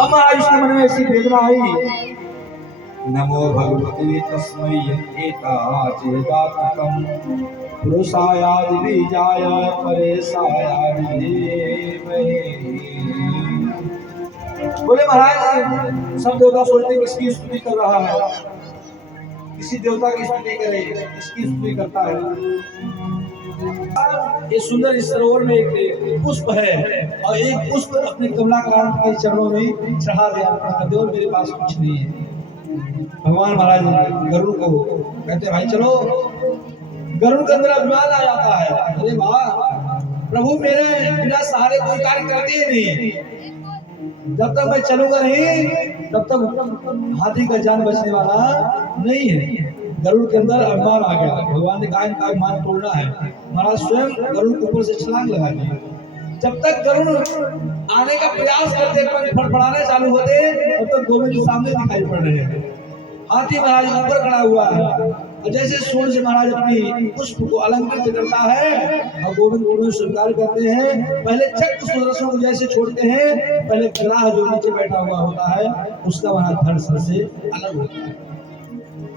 अब महाराज उसके मन में ऐसी वेदना आई, नमो भगवते तस्मै एताचेदात्मकं पुरुषायादि बीजाय परेशायादि धीमहि। बोले महाराज सब देवता सोचते किसकी स्तुति कर रहा है, किसी देवता की स्तुति करे, किसकी स्तुति करता है। ये सुंदर इस सरोवर में एक पुष्प है और एक पुष्प अपने कमलाकांत के चरणों में चढ़ा दिया, अर्पण कर दो, और मेरे पास कुछ नहीं है। भगवान महाराज गरुड़ को कहते भाई चलो, गरुड़ के अंदर अभिमान आ जाता है, अरे वाह प्रभु मेरे बिना सहारे कोई कार्य करते ही नहीं, जब तक मैं चलूंगा नहीं तब तक हाथी का जान बचने वाला नहीं है। गरुड़ के अंदर अभिमान आ गया, भगवान ने कहा इनका अभिमान तोड़ना है। महाराज स्वयं गरुड़ के ऊपर से छलांग लगा दी। जब तक गरुड़ आने का प्रयास करते, पंख फड़फड़ाने चालू होते, तब तक गोविंद सामने दिखाई पड़ रहे हैं। हाथी महाराज ऊपर खड़ा हुआ है और जैसे सूर्य से महाराज अपनी पुष्प को अलंकृत करता है और गोविंद उन्हें स्वीकार करते हैं। पहले चक्र सुदर्शन को जैसे छोड़ते हैं, पहले ग्राह जो नीचे बैठा हुआ होता है उसका महाराज धड़ सर से अलग होता है।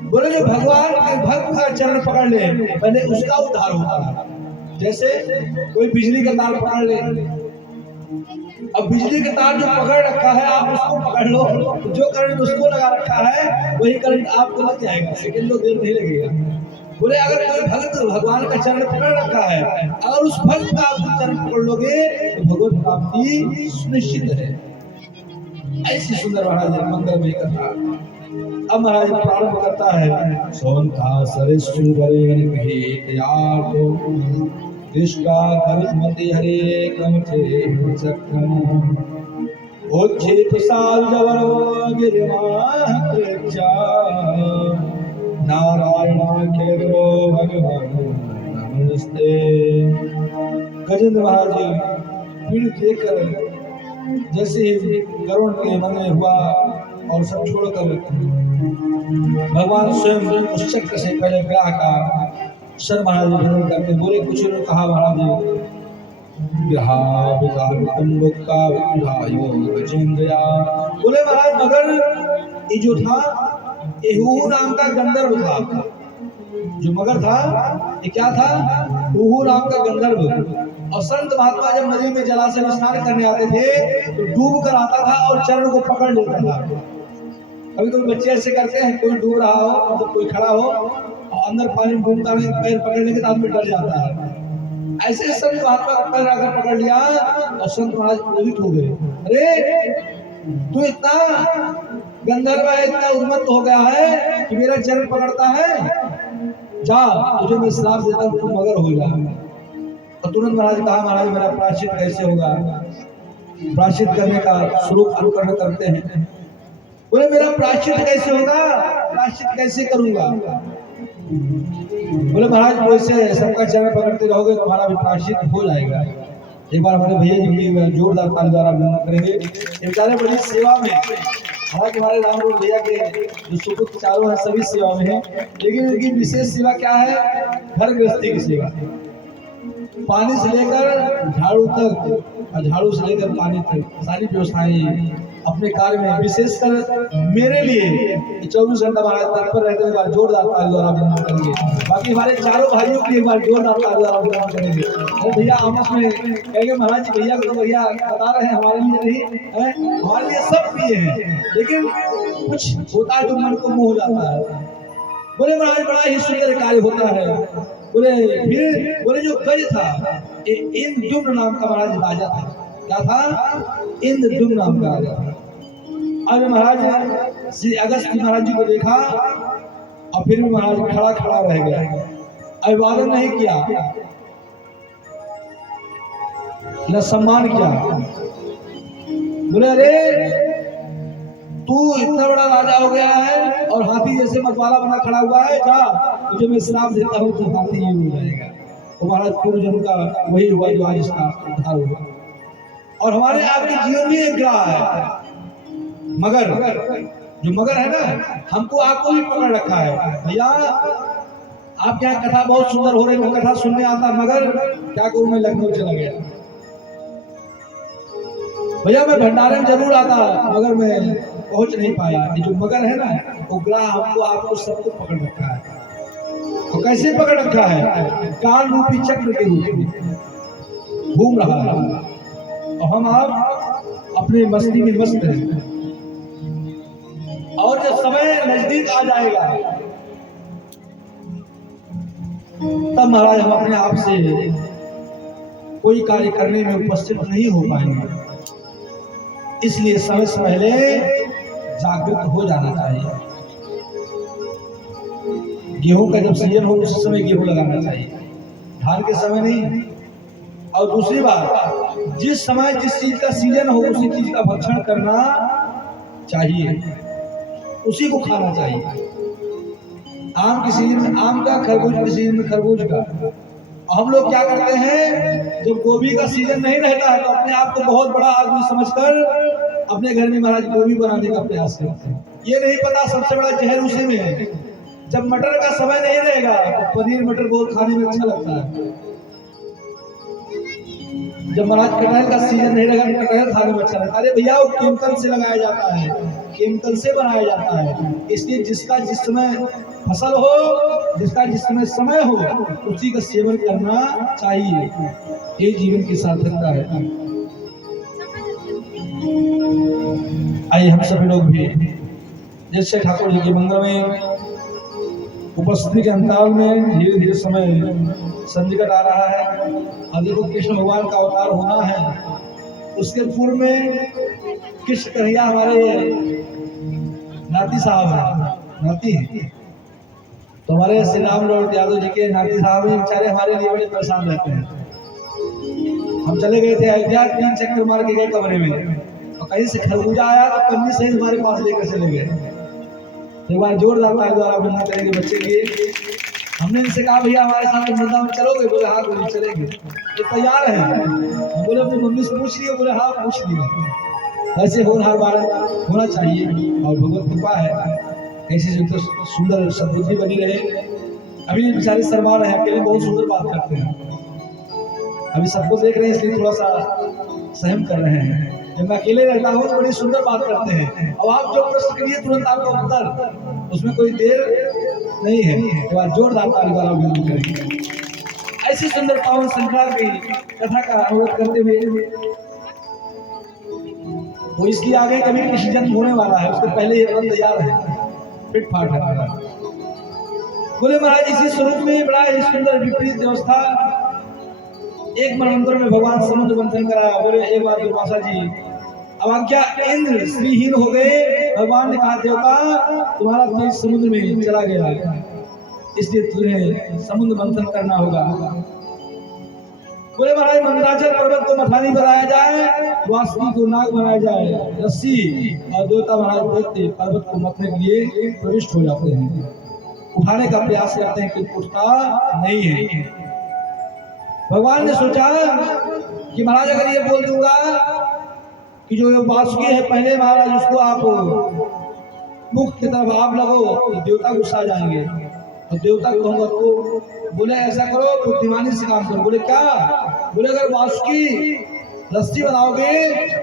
बोले जो भगवान के भक्त का चरण पकड़ ले पहले उसका उद्धार होता है। जैसे कोई बिजली का तार पकड़ ले, अब बिजली का तार जो पकड़ रखा है आप उसको पकड़ लो, जो करंट उसको लगा रखा है वही करंट आपको लग जाएगा, सेकंडों देर नहीं लगेगा। बोले अगर कोई भक्त भगवान का चरण पकड़ रखा है, अगर उस भक्त का आप चरण पकड़ लोगे तो भगवत प्राप्ति सुनिश्चित है। ऐसी सुंदर महाराज मंगल में कथा। अब महाराज प्रारंभ करता है, सोनता सरिष्ठुवरेण भेटयातो दृष्टा करिष्मति हरे कमचे चक्रम उच्छेद साल जवर गिरिमाह कृत्या नारायणाखिल गुरो भगवान नमस्ते। गजेंद्र महाराज पीड़ देखकर जैसे गरुड़ के मन में हुआ और सब छोड़कर भगवान स्वयं उस चक्र से पहले ग्राह का सर महाराज भ्रमण करते बोले, कुछ लोग कहा महाराज बोले महाराज मगर ये जो था एहू नाम का गंधर्व था, जो मगर था ये क्या था, एहू नाम का गंधर्व। और संत महात्मा जब नदी में जलाशय में स्नान करने आते थे तो डूब कर आता था और चरण को पकड़ लेता था। कभी कभी बच्चे ऐसे करते हैं, कोई डूब रहा हो तो कोई खड़ा हो और अंदर पानी में डूबता है, पैर पकड़ने के बाद में डर जाता है। ऐसे संत महात्मा का पैर आकर पकड़ लिया और संत महाराज क्रोधित हो गए, अरे तू इतना गंधर्व है, इतना उन्मत्त हो गया है कि मेरा चरण पकड़ता है, जा तुझे मैं श्राप देता हूँ, तू मगर हो जा। और तुरंत महाराज कहा, महाराज मेरा प्रायश्चित कैसे होगा, प्रायश्चित करने का स्वरूप अनुकरण करते हैं। बोले मेरा प्रायश्चित कैसे होगा, प्रायश्चित कैसे करूंगा। बोले महाराज वैसे सबका चरण पकड़ते रहोगे तो हमारा भी प्रायश्चित हो जाएगा। एक बार हमारे भैया जी की जोरदार ताली द्वारा अभिनंदन करेंगे। बेचारे बड़ी सेवा में, हालांकि हमारे रामगुरु भैया के जो सुपुत्र चारों हैं सभी सेवा में है, लेकिन उनकी विशेष सेवा क्या है, घर गृहस्थी की सेवा। पानी से लेकर झाड़ू तक और झाड़ू से लेकर पानी तक सारी व्यवस्थाएं अपने कार्य में, विशेषकर मेरे लिए 24 घंटा महाराज तत्पर रहते हैं। जोरदार ताली द्वारा अभिनंदन करेंगे। बाकी हमारे चारों भाइयों की एक बार जोरदार ताली द्वारा अभिनंदन करेंगे। अरे भैया आपस में कहेंगे महाराज जी भैया को तो भैया बता रहे हैं, हमारे लिए नहीं है, हमारे लिए सब प्रिय है, लेकिन कुछ होता है जो मन को मोह जाता है। बोले महाराज बड़ा ही सुंदर कार्य होता है। बोले फिर बोले जो गज था इंद्रदुम्न नाम का महाराज राजा था, क्या था, इंद्रदुम्न नाम का राजा था। अब महाराज श्री अगस्त्य महाराज जी को देखा और फिर भी महाराज खड़ा खड़ा रह गया, अभिवादन नहीं किया, न सम्मान किया। बोले अरे तू इतना बड़ा राजा हो गया है और हाथी जैसे मतवाला बना खड़ा हुआ है, जा तुझे मैं श्राप देता हूँ तो हाथी ही हो जाएगा। तो महाराज पूर्व जन्म का वही हुआ जो आज इसका उद्धार हुआ। और हमारे आपके जीवन में एक ग्रह है मगर, जो मगर है ना, हमको आपको भी पकड़ रखा है। भैया आपके यहाँ कथा बहुत सुंदर हो रही है, कथा सुनने आता, मगर क्या करूं मैं लखनऊ चला गया। भैया मैं भंडारे में जरूर आता मगर मैं पहुंच नहीं पाया। ये जो मगर है ना उगला हमको आपको सबको पकड़ रखा है। तो कैसे पकड़ रखा है? काल रूपी चक्र के रूप में घूम रहा है और हम आप अपने मस्ती में मस्त हैं। और जब समय नजदीक आ जाएगा तब महाराज हम अपने आप से कोई कार्य करने में उपस्थित नहीं हो पाएंगे। इसलिए समय से पहले जागृत हो जाना चाहिए। गेहूं का जब सीजन हो उस समय गेहूं लगाना चाहिए, धान के समय नहीं। और दूसरी बात, जिस समय जिस चीज का सीजन हो उसी चीज का भक्षण करना चाहिए, उसी को खाना चाहिए। आम के सीजन में आम का, खरबूज के सीजन में खरबूज का। हम लोग क्या करते हैं, जब गोभी का सीजन नहीं रहता है तो अपने आप को बहुत बड़ा आदमी समझकर अपने घर में महाराज गोभी बनाने का प्रयास करते हैं। ये नहीं पता सबसे बड़ा जहर उसी में है। जब मटर का समय नहीं रहेगा तो पनीर मटर बहुत खाने में अच्छा लगता है। जब महाराज कटहल का सीजन नहीं रहेगा तो कटहल खाने में अच्छा लगता है। अरे भैया वो केमिकल से लगाया जाता है, केमिकल से बनाया जाता है। इसलिए जिसका जिस समय फसल हो, जिसका जिस समय हो, उसी का सेवन करना चाहिए। ये जीवन की सार्थकता है। आइए हम सभी लोग भी जैसे ठाकुर जी के मंदिर में उपस्थिति के अंतराल में धीरे धीरे समय संकट आ रहा है। और देखो कृष्ण भगवान का अवतार होना है, उसके पूर्व में कृष्ण कन्हैया हमारे नाती साहब हैं, नाती हैं। तो हमारे श्री राम लॉर्ड यादव जी के नाती साहब ही बेचारे हमारे लिए बड़े परेशान रहते हैं। हम चले गए थे अयोध्या, 3 चक्कर मार के गए कमरे में और कहीं से खरबूजा आया तो पन्नी से हमारे पास लेकर चले गए। एक बार जोरदार ताली द्वारा अभिनंदन करेंगे बच्चे की। हमने इनसे कहा भैया हमारे साथ वृंदावन चलोगे? बोले हाँ बोले चलेंगे। ये तैयार है। हम बोले अपनी मम्मी से पूछ लिए? बोले हाँ पूछ लिए। ऐसे हर बार होना चाहिए और भगवत कृपा है ऐसे तो सुंदर सद्बुद्धि बनी रहे। अभी बेचारे शर्मा रहे हैं, अकेले बहुत सुंदर बात करते हैं। अभी सबको देख रहे हैं इसलिए थोड़ा सा सहम कर रहे हैं। जब मैं अकेले रहता हूँ तो बड़ी सुंदर बात करते हैं। अब आप जो प्रश्न करिए तुरंत आपका उत्तर, उसमें कोई देर नहीं है। तो आज जोरदार ताली द्वारा अभिनंदन करेंगे। ऐसी सुंदर पावन श्रृंखला की कथा का अनुरोध करते हुए वो इसलिए आगे कभी कृष्ण जन्म होने वाला है, उसके पहले ये रन तैयार है, फिट फाट है। बोले महाराज इसी स्वरूप में बड़ा ही सुंदर विपरीत व्यवस्था। एक मनवंतर में भगवान समुद्र मंथन कराया। बोले एक बार दुर्वासा जी अब क्या इंद्र श्रीहीन हो गए। भगवान ने कहा देवता तुम्हारा तेज समुद्र में चला गया, इसलिए तुम्हें समुद्र मंथन करना होगा। बोले महाराज मंदराचल पर्वत को मथानी बनाया जाए, वासुकी को नाग बनाया जाए, रस्सी और देवता महाराज दैत्य पर्वत को मथने के लिए प्रविष्ट हो जाते हैं। उठाने का प्रयास करते हैं कि उठता नहीं है। भगवान ने सोचा कि महाराज अगर ये बोल दूंगा कि जो वासुकी है पहले महाराज उसको आप मुख की तरफ आप लगो तो देवता गुस्सा आ जाएंगे। और देवता कहूंगा तो बोले ऐसा करो बुद्धिमानी से काम करो। बोले क्या? बोले अगर वासुकी रस्सी बनाओगे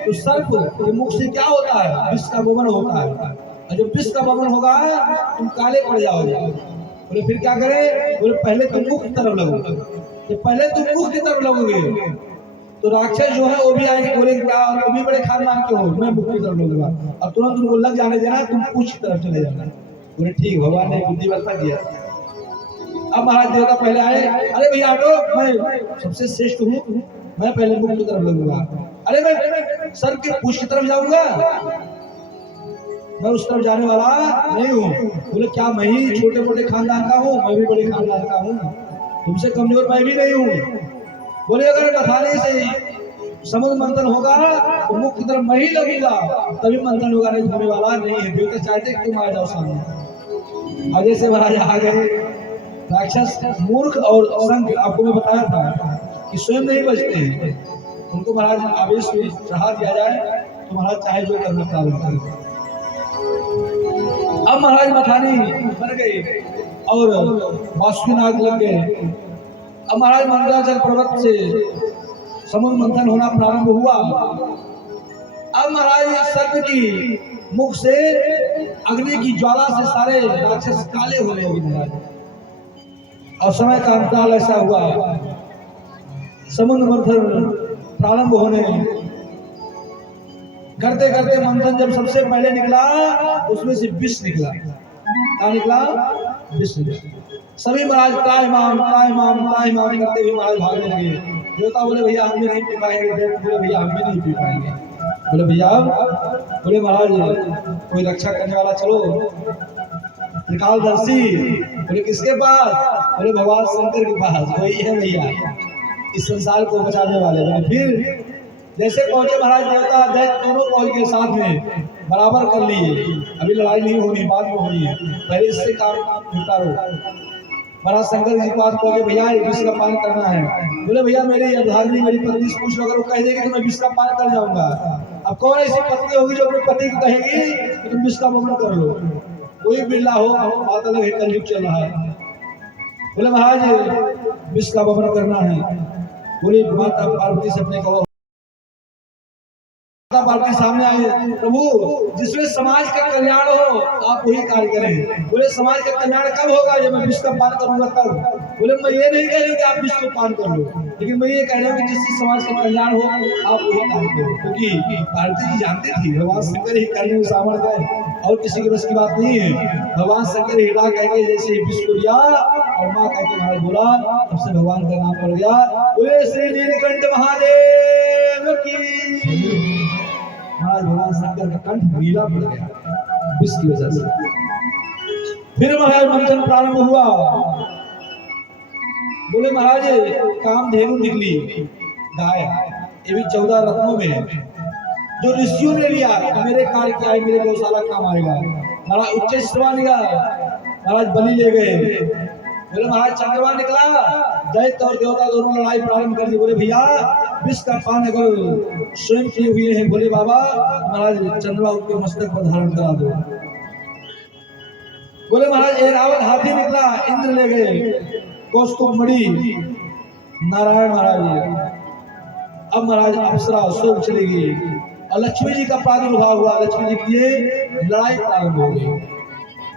तो सर्प के मुख से क्या होता है? विष का बमन होता है, और जब विष का बमन होगा तुम काले पड़ जाओगे। बोले फिर क्या करें? बोले पहले तुम मुख की तरफ लगो। जब पहले तुम मुख की तरफ लगोगे तो राक्षस जो है वो भी आएंगे। बोले क्या तुम भी बड़े खानदान के हो, मैं मुख की तरफ लगूंगा। और तुरंत उनको लग जाने देना, तुम पूछ की तरफ चले जाना। बोले ठीक, भगवान ने बुद्धि बता दिया। अब महाराज देवता पहले आए। अरे भैया हटो, मैं सबसे श्रेष्ठ हूँ, मैं पहले मुख की तरफ लगूंगा। अरे मैं सर के पूछ की तरफ जाऊंगा, मैं उस तरफ जाने वाला नहीं हूँ। बोले क्या मैं ही छोटे मोटे खानदान का हूँ? मैं भी बड़े खानदान का हूँ, तुमसे कमजोर मैं भी नहीं हूँ। बोले अगर मथाने से समुद्र मंथन होगा तो मुख की तरफ मैं ही लगूंगा, तभी मंथन होगा, नहीं होने वाला नहीं है। देवता चाहते तुम आ जाओ सामने। आगे से महाराज आ गए। राक्षस मूर्ख और संघ आपको मैं बताया था कि स्वयं नहीं बचते हैं। उनको महाराज आवेश में चढ़ा दिया जाए तो महाराज चाहे जो करना प्रारंभ करें। अब महाराज मथानी बन गए और वासुकी नाग लग गए। अब महाराज मंदराचल पर्वत से समुद्र मंथन होना प्रारंभ हुआ। अब महाराज सर्प की मुख से अग्नि की ज्वाला से सारे राक्षस काले होने लगे महाराज। और समय का अंतराल ऐसा हुआ, समुद्र मंथन प्रारंभ होने करते करते मंथन जब सबसे पहले निकला उसमें से विष निकला। क्या निकला? विष निकला। सभी महाराज त्राहिमाम करते हुए महाराज भागने लगे। देवता बोले भैया हम भी नहीं पी पाएंगे, बोले भैया हम भी नहीं पी पाएंगे। बोले भैया, बोले महाराज कोई रक्षा करने वाला चलो, त्रिकालदर्शी। बोले किसके पास? बोले भगवान शंकर के पास, वही है भैया इस संसार को बचाने वाले। बोले फिर जैसे पहुंचे महाराज देवता दैत्य दोनों पहुंच के साथ में बराबर कर लिए। अभी लड़ाई नहीं होनी, बाद में होनी है, पहले इससे काम निपटारो। महाराज शंकर जी के पास पहुंचे, भैया विष का पान करना है। बोले भैया मेरी अर्धांगिनी मेरी पत्नी से पूछ लो, अगर वो कह देगी तो मैं विष का पान कर जाऊंगा। अब कौन ऐसी पत्नी होगी जो अपने पति को कहेगी कि तुम विष का पान कर लो? कोई बिरला हो, माता लगे कलयुग चल रहा है। बोले महाराज विष का पान करना है। बोले माता पार्वती से अपने कहो, पार्वती सामने आए, प्रभु जिसमें समाज का कल्याण हो आप वही कार्य करें। बोले समाज का कल्याण कब होगा? जब मैं विष का पान करूंगा तब। बोले मैं ये नहीं कह रही हूँ कि आप विष को पान कर लो, लेकिन मैं ये कह रहा हूँ कि जिससे समाज का कल्याण हो आप वही कार्य करो। क्योंकि पार्वती जी जानती थी भगवान शंकर ही करने में सामर्थ्य है और किसी के बस की बात नहीं है। भगवान शंकर हिड़ा कह के जैसे विष को लिया और माँ कह के महाराज बोला, तब से भगवान का नाम पड़ गया। बोले श्री नीलकंठ महादेव की। महाराज भगवान शंकर का कंठ नीला पड़ गया विष की वजह से। फिर महाराज मंथन प्रारंभ हुआ। बोले महाराज कामधेनु निकली गाय, ये भी 14 रत्नों में है, जो ऋषियों ने लिया तो मेरे कार्य के आए, मेरे गौशाला काम आएगा। महाराज उच्च श्रवा निकला, महाराज बलि ले गए। बोले महाराज चंद्रमा निकला, दैत्य और देवता दोनों लड़ाई प्रारंभ कर दी। बोले भैया विष का पान अगर स्वयं किए हुए हैं, बोले बाबा महाराज चंद्रमा उनके मस्तक पर धारण करा दो। बोले महाराज ऐरावत हाथी निकला, इंद्र ले गए कौस्तुभ मणि नारायण महाराज। अब महाराज अप्सरा स्वर्ग चली गई और लक्ष्मी जी का प्रादुर्भाव हुआ। लक्ष्मी जी की ये लड़ाई प्रारंभ हो गई।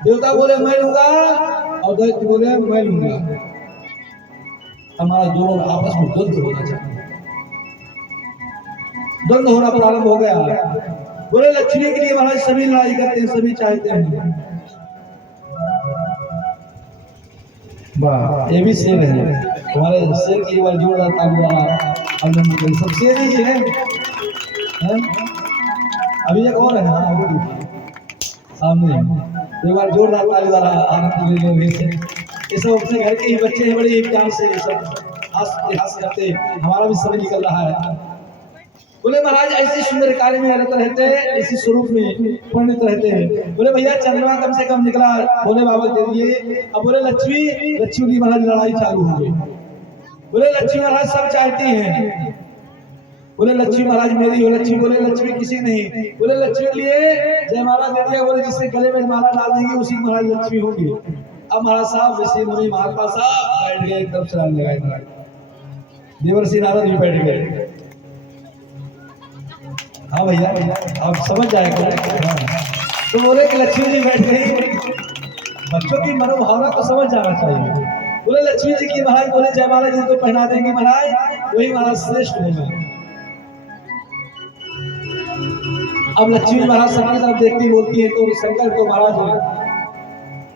देवता बोले मैं लूंगा और दैत्य बोले मैं लूंगा। हमारा दोनों आपस में द्वंद्व होना चाहिए। द्वंद्व होना प्रारंभ हो गया। बोले लक्ष्मी के लिए महाराज सभी लड़ाई करते हैं, सभी चाहते हैं। वाह, ये भी शेर है हमारे। शेर की बार जोरदार ताली वाला सब शेर ही है। अभी एक और है, हाँ वो सामने एक बार जोरदार ताली वाला आनंद ले लो। ये सब अपने घर के ही बच्चे हैं, बड़े ही प्यार से सब हास करते, हमारा भी समय निकल रहा है। बोले महाराज ऐसी सुंदर कार्य में रत रहते हैं, इसी स्वरूप में परिणित रहते हैं। बोले भैया चंद्रमा कम से कम निकला। बोले बाबा दे दिए। अब बोले लक्ष्मी की महाराज लड़ाई चालू हो गई। बोले लक्ष्मी महाराज सब चाहती हैं। बोले लक्ष्मी महाराज मेरी हो। लक्ष्मी बोले लक्ष्मी किसी नहीं। बोले लक्ष्मी के लिए जयमाला दे दिया। बोले जिससे गले में माला डाल देंगे उसी महाराज लक्ष्मी होगी। अब महाराज साहब ऋषि मुनि महात्मा साहब बैठ गए, एकदम सलाम लगाए। देवर्षि नारद भी बैठ गए। हाँ भैया आप समझ जाएगा। तो बोले कि लक्ष्मी जी बैठ गई। बच्चों की मनोभावना को समझ जाना चाहिए। बोले लक्ष्मी जी की महाराज बोले जयमाला जी तो पहना देंगे महाराज, वही महाराज श्रेष्ठ होगा। अब लक्ष्मी महाराज सबकी तरफ देखती बोलती है तो शंकर तो महाराज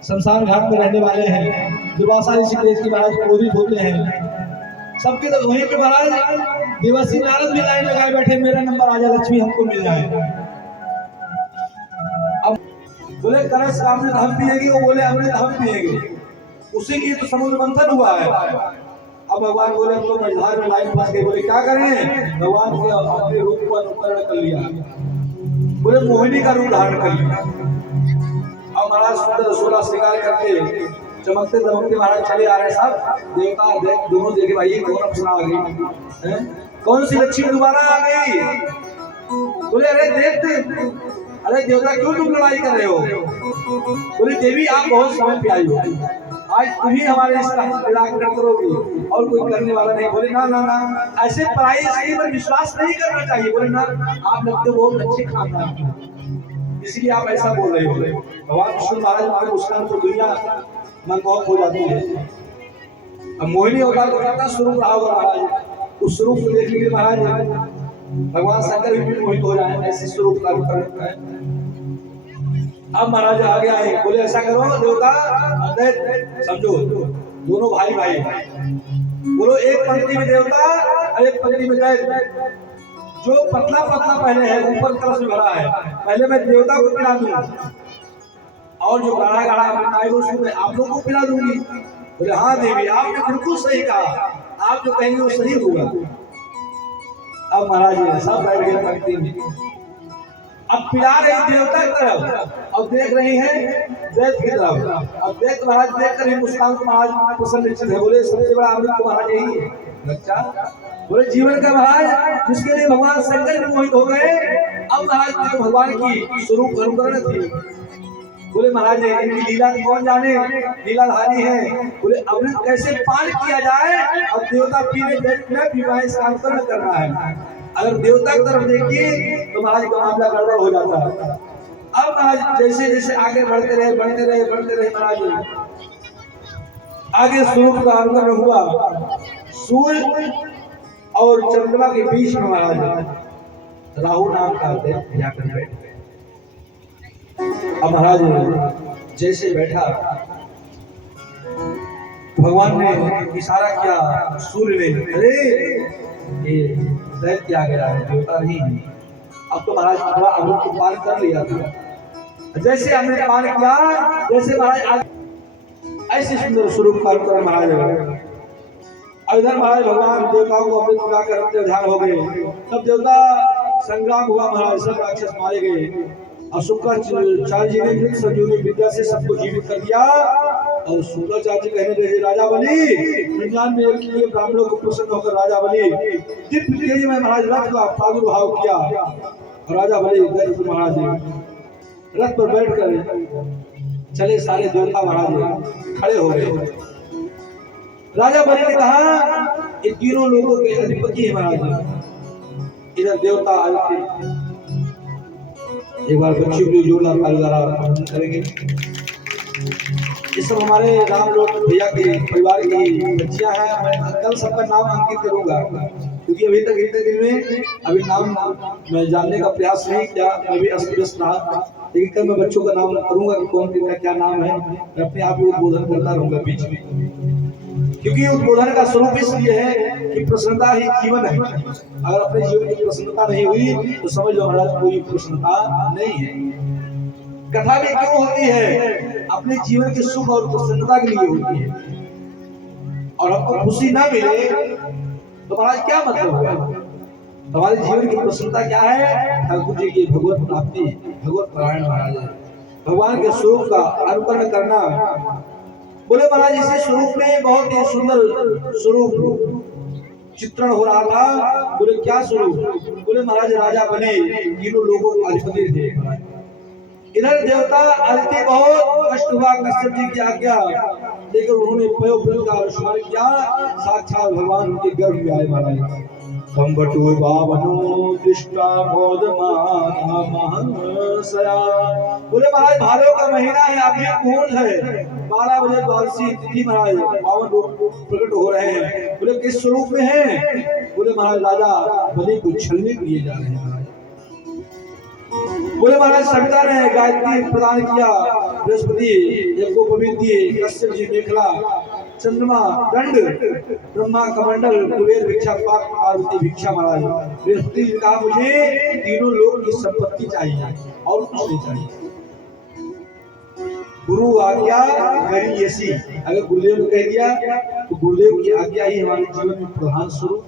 शमशान घाट में रहने वाले हैं। दुर्वासा ऋषि की महाराज क्रोधित होते हैं। सबके तो वहीं पे महाराज देवर्षि नारद भी लाइन लगाए बैठे, मेरा नंबर आ जाए, लक्ष्मी हमको मिल जाए। अब बोले करस सामने हम पिएगी, वो बोले हमने हम पिएंगे। उसी की तो समुद्र मंथन हुआ है। अब भगवान बोले अब तो मझधार में लाइन फंस गई। बोले क्या करें? भगवान के अपने रूप को अनुकरण कर लिया। बोले मोहिनी का रूप धारण कर लिया। अब महाराज सुंदर रसोला श्रृंगार करके चमकते दमकते महाराज चले आ रहे। सब देवता दोनों देखे भाई ये कौन अप्सरा आ गई, कौन सी लक्ष्मी दोबारा आ गई। बोले अरे देखते, अरे देवता क्यों तुम लड़ाई कर रहे हो? बोले देवी आप बहुत समय पे आई हो, आज तुम्ही हमारे इस इलाके कर करोगे और कोई करने वाला नहीं। बोले ना ना ना, ऐसे पराई स्त्री पर विश्वास नहीं करना चाहिए। बोले ना, आप लगते हो बहुत अच्छे खानदान, इसलिए आप ऐसा बोल रहे हो। भगवान विष्णु महाराज हमारे मुस्कान तो दुनिया मनमोहक हो जाती है। अब मोहिनी अवतार का कितना स्वरूप रहा होगा महाराज, उस स्वरूप को देखने के महाराज भगवान शंकर भी मोहित हो जाए, ऐसे स्वरूप का रूप है। अब महाराज आगे आए, बोले ऐसा करो देवता समझो, दोनों भाई भाई बोलो, एक पंक्ति में देवता और एक पंक्ति में दैत्य। जो पतला पतला पहले है ऊपर कलश में भरा है, पहले मैं देवता को पिला दूंगा, और जो गाढ़ा गाढ़ा बताएगा उसको मैं आप लोगों को पिला दूंगी। बोले हाँ देवी, आपने बिल्कुल सही कहा, आप जो कहेंगे वो सही होगा। अब महाराज सब बैठ गए पंक्ति में, अब पिला रही देवता की तरफ, अब देख रही है दैत्य की तरफ। अब दैत्य महाराज देख कर ही मुस्कान को महाराज प्रसन्न है। बोले सबसे बड़ा अमृत तो महाराज यही है बच्चा। बोले जीवन का महाराज जिसके लिए भगवान शंकर भी मोहित हो गए, अब महाराज तो भगवान की स्वरूप अनुकरण थी। बोले महाराज इनकी लीला कौन जाने, लीलाधारी है। बोले अमृत कैसे पान किया जाए, अब देवता पीने में विवाह इसका अनुकरण करना है। अगर देवता की तरफ देखिए तो महाराज का मामला गड़बड़ हो जाता है। अब महाराज जैसे जैसे आगे बढ़ते रहे महाराज आगे सूर्य का अनुकरण हुआ। सूर्य और चंद्रमा के बीच में महाराज राहु नाम का दैत्य जाकर बैठ गए। अब महाराज जैसे बैठा, भगवान ने इशारा किया, सूर्य ने, अरे ये दैत्य आ गया है, देवता नहीं। अब तो महाराज थोड़ा अमृत को पान कर लिया था। जैसे अमृत पान किया, जैसे महाराज ऐसे सुंदर स्वरूप पान कर महाराज इधर महाराज भगवान देवताओं को अमृत पिलाकर ध्यान हो गए। तब देवता संग्राम हुआ महाराज, सब राक्षस मारे गए और शुक्राचार्य जी ने मृत संजीवनी विद्या से सबको जीवित कर दिया। और शुक्राचार्य जी कहने लगे, राजा बलि निन्यानवे में के लिए ब्राह्मणों को प्रसन्न होकर राजा बलि दिव्य तेज में महाराज रथ का प्रादुर्भाव किया। और राजा बलि दर्द महाराज रथ पर बैठकर चले, सारे देवता महाराज खड़े हो गए। राजा बलि ने कहा, ये तीनों लोगों के अधिपति है महाराज। इधर देवता आए, एक बार बच्चियों के लिए जोरदार ताली करेंगे। ये सब हमारे राम लोट भैया के परिवार की बच्चियां हैं। मैं कल सबका नाम अंकित करूंगा, क्योंकि अभी तक इतने दिन में अभी नाम मैं जानने का प्रयास नहीं किया, अभी अस्पष्ट रहा। लेकिन कल मैं बच्चों का नाम करूंगा कि कौन किसका क्या नाम है। मैं अपने आप ही उद्बोधन करता रहूंगा बीच में, क्योंकि उद्बोधन का स्वरूप इसलिए है कि प्रसन्नता ही जीवन है। अगर अपने जीवन की प्रसन्नता नहीं हुई तो समझ लो महाराज कोई प्रसन्नता नहीं है। कथा भी क्यों होती है? अपने जीवन के सुख और प्रसन्नता के लिए होती है। और हमको खुशी ना मिले तो महाराज क्या मतलब हुआ? हमारे जीवन की प्रसन्नता क्या है? ठाकुर जी की भगवत प्राप्ति, भगवत पारायण महाराज, भगवान के स्वरूप का अनुकरण करना। बोले महाराज इसी स्वरूप में बहुत ही सुंदर स्वरूप चित्रण हो रहा था। बोले क्या स्वरूप? बोले महाराज राजा बलि तीनों लोगों के अधिपति थे। इधर देवता आदित्य बहुत कष्ट हुआ, कश्यप जी की आज्ञा लेकर उन्होंने पयोव्रत का अनुष्ठान किया। साक्षात भगवान उनके गर्भ में आए महाराज। कंबटु बावनो दृष्टा मोदमाना महसया। बोले महाराज भादव का महीना है, अभी पूर्ण है, 12 बजे द्वादशी तिथि महाराज, पावन रूप प्रकट हो रहे हैं। बोले किस स्वरूप में है? बोले महाराज राजा बलि को छलने के लिए जा रहे हैं। बोले महाराज सविता ने गायत्री प्रदान किया, बृहस्पति यज्ञ को दिए, कश्यप जी मेखला, चंद्रमा दंड, ब्रह्मा कमंडल, कुबेर भिक्षा, पार्वती भिक्षा महाराज। बृहस्पति ने कहा मुझे तीनों लोग की संपत्ति चाहिए और कुछ नहीं चाहिए। गुरु आज्ञा करी ऐसी, अगर गुरुदेव ने कह दिया तो गुरुदेव की आज्ञा ही हमारे जीवन में प्रधान स्वरूप।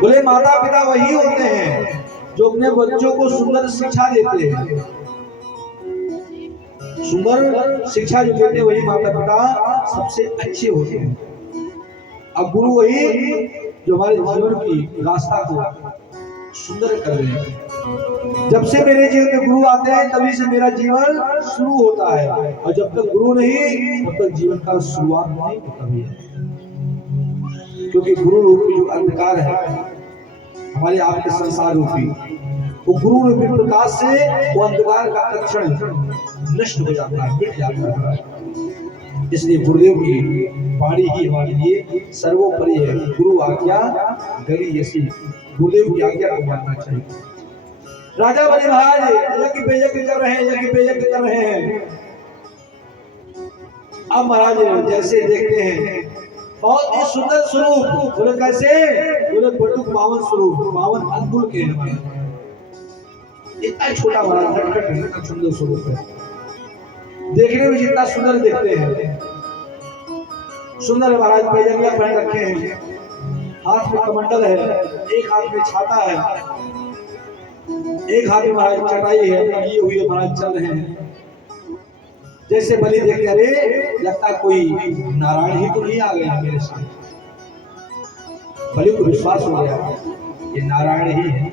बोले माता पिता वही होते हैं जो अपने बच्चों को सुंदर शिक्षा देते हैं। सुंदर शिक्षा जो देते हैं वही माता पिता सबसे अच्छे होते हैं। अब गुरु वही जो हमारे जीवन की रास्ता को सुंदर कर रहे हैं। जब से मेरे जीवन में गुरु आते हैं तभी से मेरा जीवन शुरू होता है, और जब तक गुरु नहीं तब तक जीवन का शुरुआत नहीं होता भी है। क्योंकि गुरु रूपी जो अंधकार है हमारे आपके संसार रूपी, वो गुरु रूपी प्रकाश से वो अंधकार का तत्क्षण नष्ट हो जाता है, मिट जाता है। इसलिए गुरुदेव की वाणी ही हमारे लिए सर्वोपरि है। गुरु आज्ञा गरी ऐसी, गुरुदेव की आज्ञा को मानना चाहिए। राजा बलि महाराज यज्ञ पे यज्ञ कर रहे हैं, यज्ञ पे यज्ञ कर रहे हैं। अब महाराज जैसे देखते हैं बहुत ही सुंदर स्वरूप, बोले कैसे, बोले बटुक 52 स्वरूप, 52 अंगुल के इतना छोटा महाराज इतना सुंदर स्वरूप है, देखने में जितना सुंदर देखते हैं सुंदर है महाराज। पैजनिया पहन रखे हैं, हाथ में कमंडल है, एक हाथ में छाता है, एक हाथ में महाराज चटाई है, ये हुई महाराज चल रहे हैं। जैसे बलि देख के अरे लगता कोई नारायण ही तो नहीं आ गया मेरे सामने। बलि को विश्वास हो गया ये नारायण ही है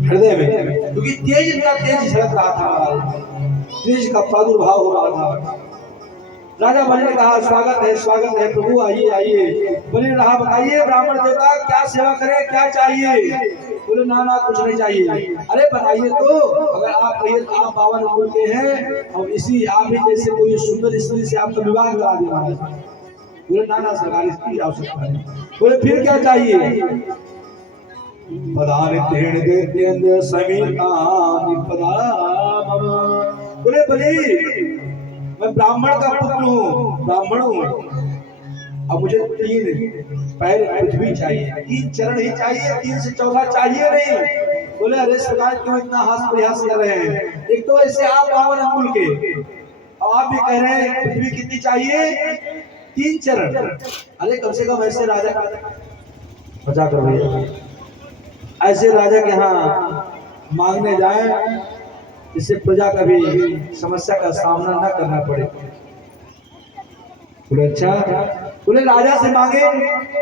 हृदय में, क्योंकि तेज इतना तेज झलक रहा था, तेज का प्रादुर्भाव हो रहा था। राजा बलि ने कहा स्वागत है प्रभु, आइए आइए। बलि ने कहा बताइए ब्राह्मण देवता क्या सेवा करें, क्या चाहिए। बोले ना कुछ नहीं चाहिए। अरे बताइए तो, अगर आप कहिए तो आप 52 अंगुल के हैं और इसी आप ही जैसे कोई सुंदर स्त्री से आपका विवाह करा दे महाराज। बोले ना सरकार इसकी आवश्यकता नहीं। बोले फिर क्या चाहिए। बोले बलि मैं ब्राह्मण का पुत्र हूँ, ब्राह्मण हूँ, अब मुझे 3 पैर पृथ्वी चाहिए, 3 चरण ही चाहिए, 3 से चौथा चाहिए नहीं। बोले अरे सरकार क्यों इतना हास प्रयास कर रहे हैं, एक तो ऐसे आप 52 अंगुल के और आप भी कह रहे हैं पृथ्वी कितनी चाहिए, 3 चरण। अरे कम से कम ऐसे राजा का बचा कर भैया, ऐसे राजा के यहाँ मांगने जाए जिससे प्रजा कभी समस्या का सामना न करना पड़े। बोले अच्छा, बोले राजा से मांगे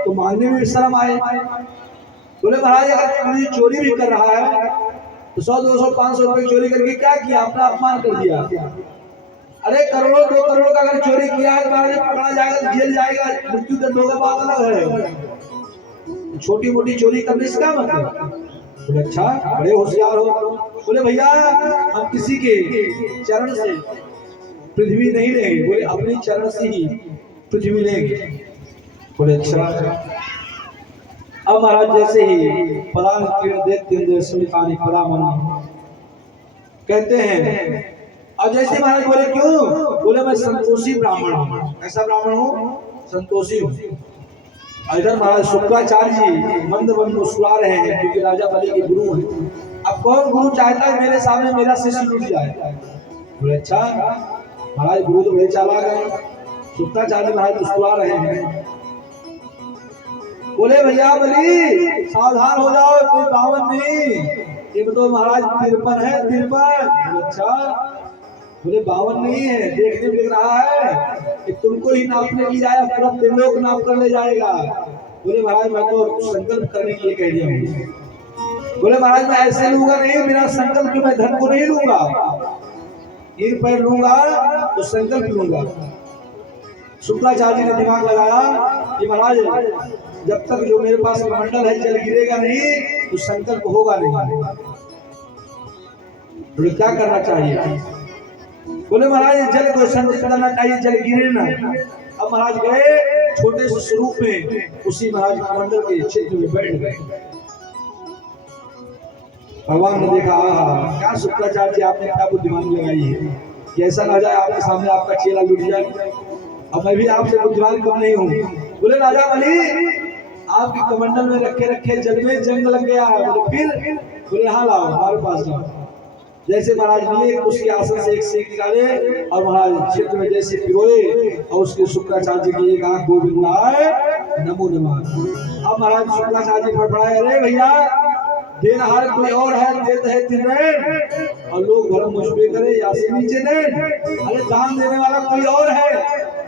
तो मांगने में शर्म आए। बोले महाराज अगर चोरी भी कर रहा है तो 100 200 500 रुपए चोरी करके क्या किया, अपना अपमान कर दिया। अरे करोड़ों 2 करोड़ का अगर चोरी किया है महाराज पकड़ा जाएगा, जेल जाएगा, मृत्यु दंड होगा, बात अलग है। छोटी मोटी चोरी करने से क्या मतलब। बोले अच्छा बड़े होशियार हो। बोले भैया हम किसी के चरण से पृथ्वी नहीं लेंगे, बोले अपने चरण से ही पृथ्वी लेंगे। बोले अच्छा। अब महाराज जैसे ही पलान कहते हैं, और जैसे महाराज बोले क्यों, बोले मैं संतोषी ब्राह्मण हूँ। ऐसा ब्राह्मण हूँ, संतोषी हूँ। इधर महाराज शुक्राचार्य जी मंद मंद मुस्कुरा रहे हैं, क्योंकि राजा बलि के गुरु हैं। अब कौन गुरु चाहता है मेरे सामने मेरा शिष्य लुट जाए। बोले अच्छा महाराज गुरु तो बड़े चालाक हैं। शुक्राचार्य महाराज मुस्कुरा रहे हैं। बोले भैया बलि सावधान हो जाओ, कोई 52 नहीं, ये तो महाराज 53 है, 53। अच्छा बोले 52 नहीं है, देखने में लग रहा है कि तुमको ही नापने की जाए, पूरा त्रिलोक नाप कर ले जाएगा। बोले महाराज मैं तो संकल्प करने के लिए कह दिया हूँ। बोले महाराज मैं ऐसे लूंगा नहीं, बिना संकल्प के मैं धन को नहीं लूंगा, 3 पैर लूंगा तो संकल्प लूंगा। शुक्राचार्य ने दिमाग लगाया कि महाराज जब तक जो मेरे पास कमंडल है जल गिरेगा नहीं तो संकल्प होगा नहीं। बोले क्या करना चाहिए। बोले महाराज जल को संचित करना चाहिए, जल गिरे ना। अब महाराज गए छोटे से स्वरूप में, उसी महाराज कमंडल के क्षेत्र में बैठ गए। भगवान ने देखा क्या शुक्राचार्य जी आपने क्या बुद्धिमानी लगाई है कि ऐसा ना जाए आपके सामने आपका चेला लुट जाए। अब मैं भी आपसे बुद्धिमान कम नहीं हूँ। बोले राजा बलि आपके कमंडल में रखे रखे जल में जंग लग गया है। बोले फिर, बोले हाँ लाओ हमारे पास लाओ। जैसे महाराज लिए उसके आसन से एक सीख निकाले और महाराज क्षेत्र में जैसे पिरोए और उसके शुक्राचार्य की एक आंख गोविंदाय नमो नमः। अब महाराज शुक्राचार्य फड़फड़ाए, अरे भैया देनहार कोई और है, देते है तीन और लोग भरम मुझ पे करे या से नीचे ने। अरे दान देने वाला कोई और है,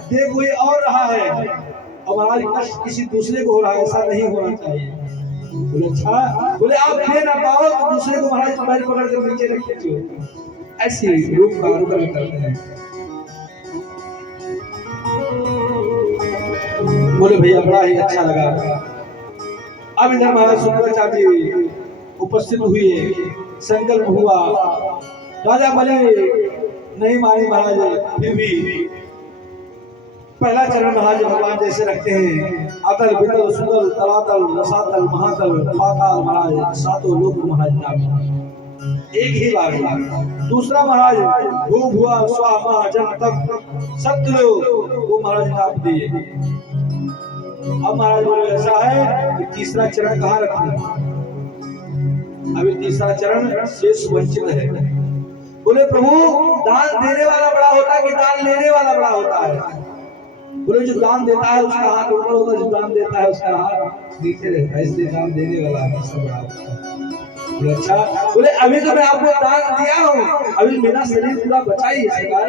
दे कोई और रहा है, और महाराज कष्ट किसी दूसरे को हो रहा है, ऐसा नहीं होना चाहिए। बोले अच्छा, बोले आप दे ना पाओ तो दूसरे को महाराज पैर पकड़ कर नीचे रख दीजिए। ऐसी रूप का अनुकरण करते हैं। बोले भैया बड़ा ही अच्छा लगा। अब इधर महाराज शुक्राचार्य उपस्थित हुए, संकल्प हुआ, राजा बलि नहीं माने महाराज, फिर भी पहला चरण महाराज भगवान जैसे रखते हैं, अतल वितल सुतल तलातल रसातल महातल पाताल महाराज सातों लोक महाराज नाम एक ही बार। दूसरा महाराज भू भुआ स्वा महा जन तक सत्लोक वो महाराज नाम दिए। अब महाराज बोले ऐसा है कि तीसरा चरण कहाँ रखना, अभी तीसरा चरण शेष वंचित है। बोले प्रभु दान देने वाला बड़ा होता है कि दान लेने वाला बड़ा होता है? बोले जो दान देता है उसका हाथ ऊपर होता है, जो दान देता है उसका हाथ नीचे रहता है, इसलिए दान देने वाला सबसे बड़ा होता है। बोले अच्छा, बोले अभी तो मैं आपको दान दिया हूँ, अभी मेरा शरीर पूरा बचा ही है सरकार,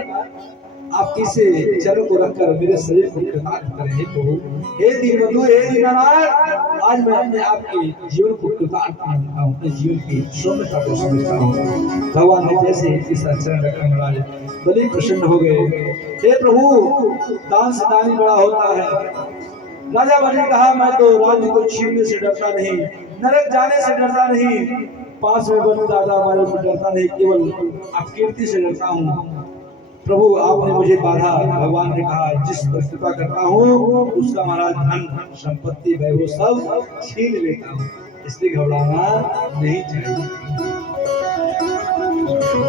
आप किसे चरण को रखकर मेरे शरीर को कृतार्थ करें हे प्रभु, हे दीनबंधु, हे दीनानाथ, आज मैं अपने आपके जीवन को कृतार्थ करता हूँ, अपने जीवन की सौम्यता को समझता हूँ। भगवान ने जैसे ही तीसरा चरण रखा महाराज बलि प्रसन्न हो गए। हे प्रभु दान से दानी बड़ा होता है। राजा बलि ने कहा मैं तो राज्य को छीनने से डरता नहीं, नरक जाने से डरता नहीं, पास में बनो दादा हमारे से डरता नहीं, केवल अपकीर्ति से डरता हूँ। प्रभु आपने मुझे बाधा, भगवान ने कहा जिस पर कृपा करता हूँ उसका महाराज धन संपत्ति वैभव सब छीन लेता हूँ, इसलिए घबराना नहीं चाहिए।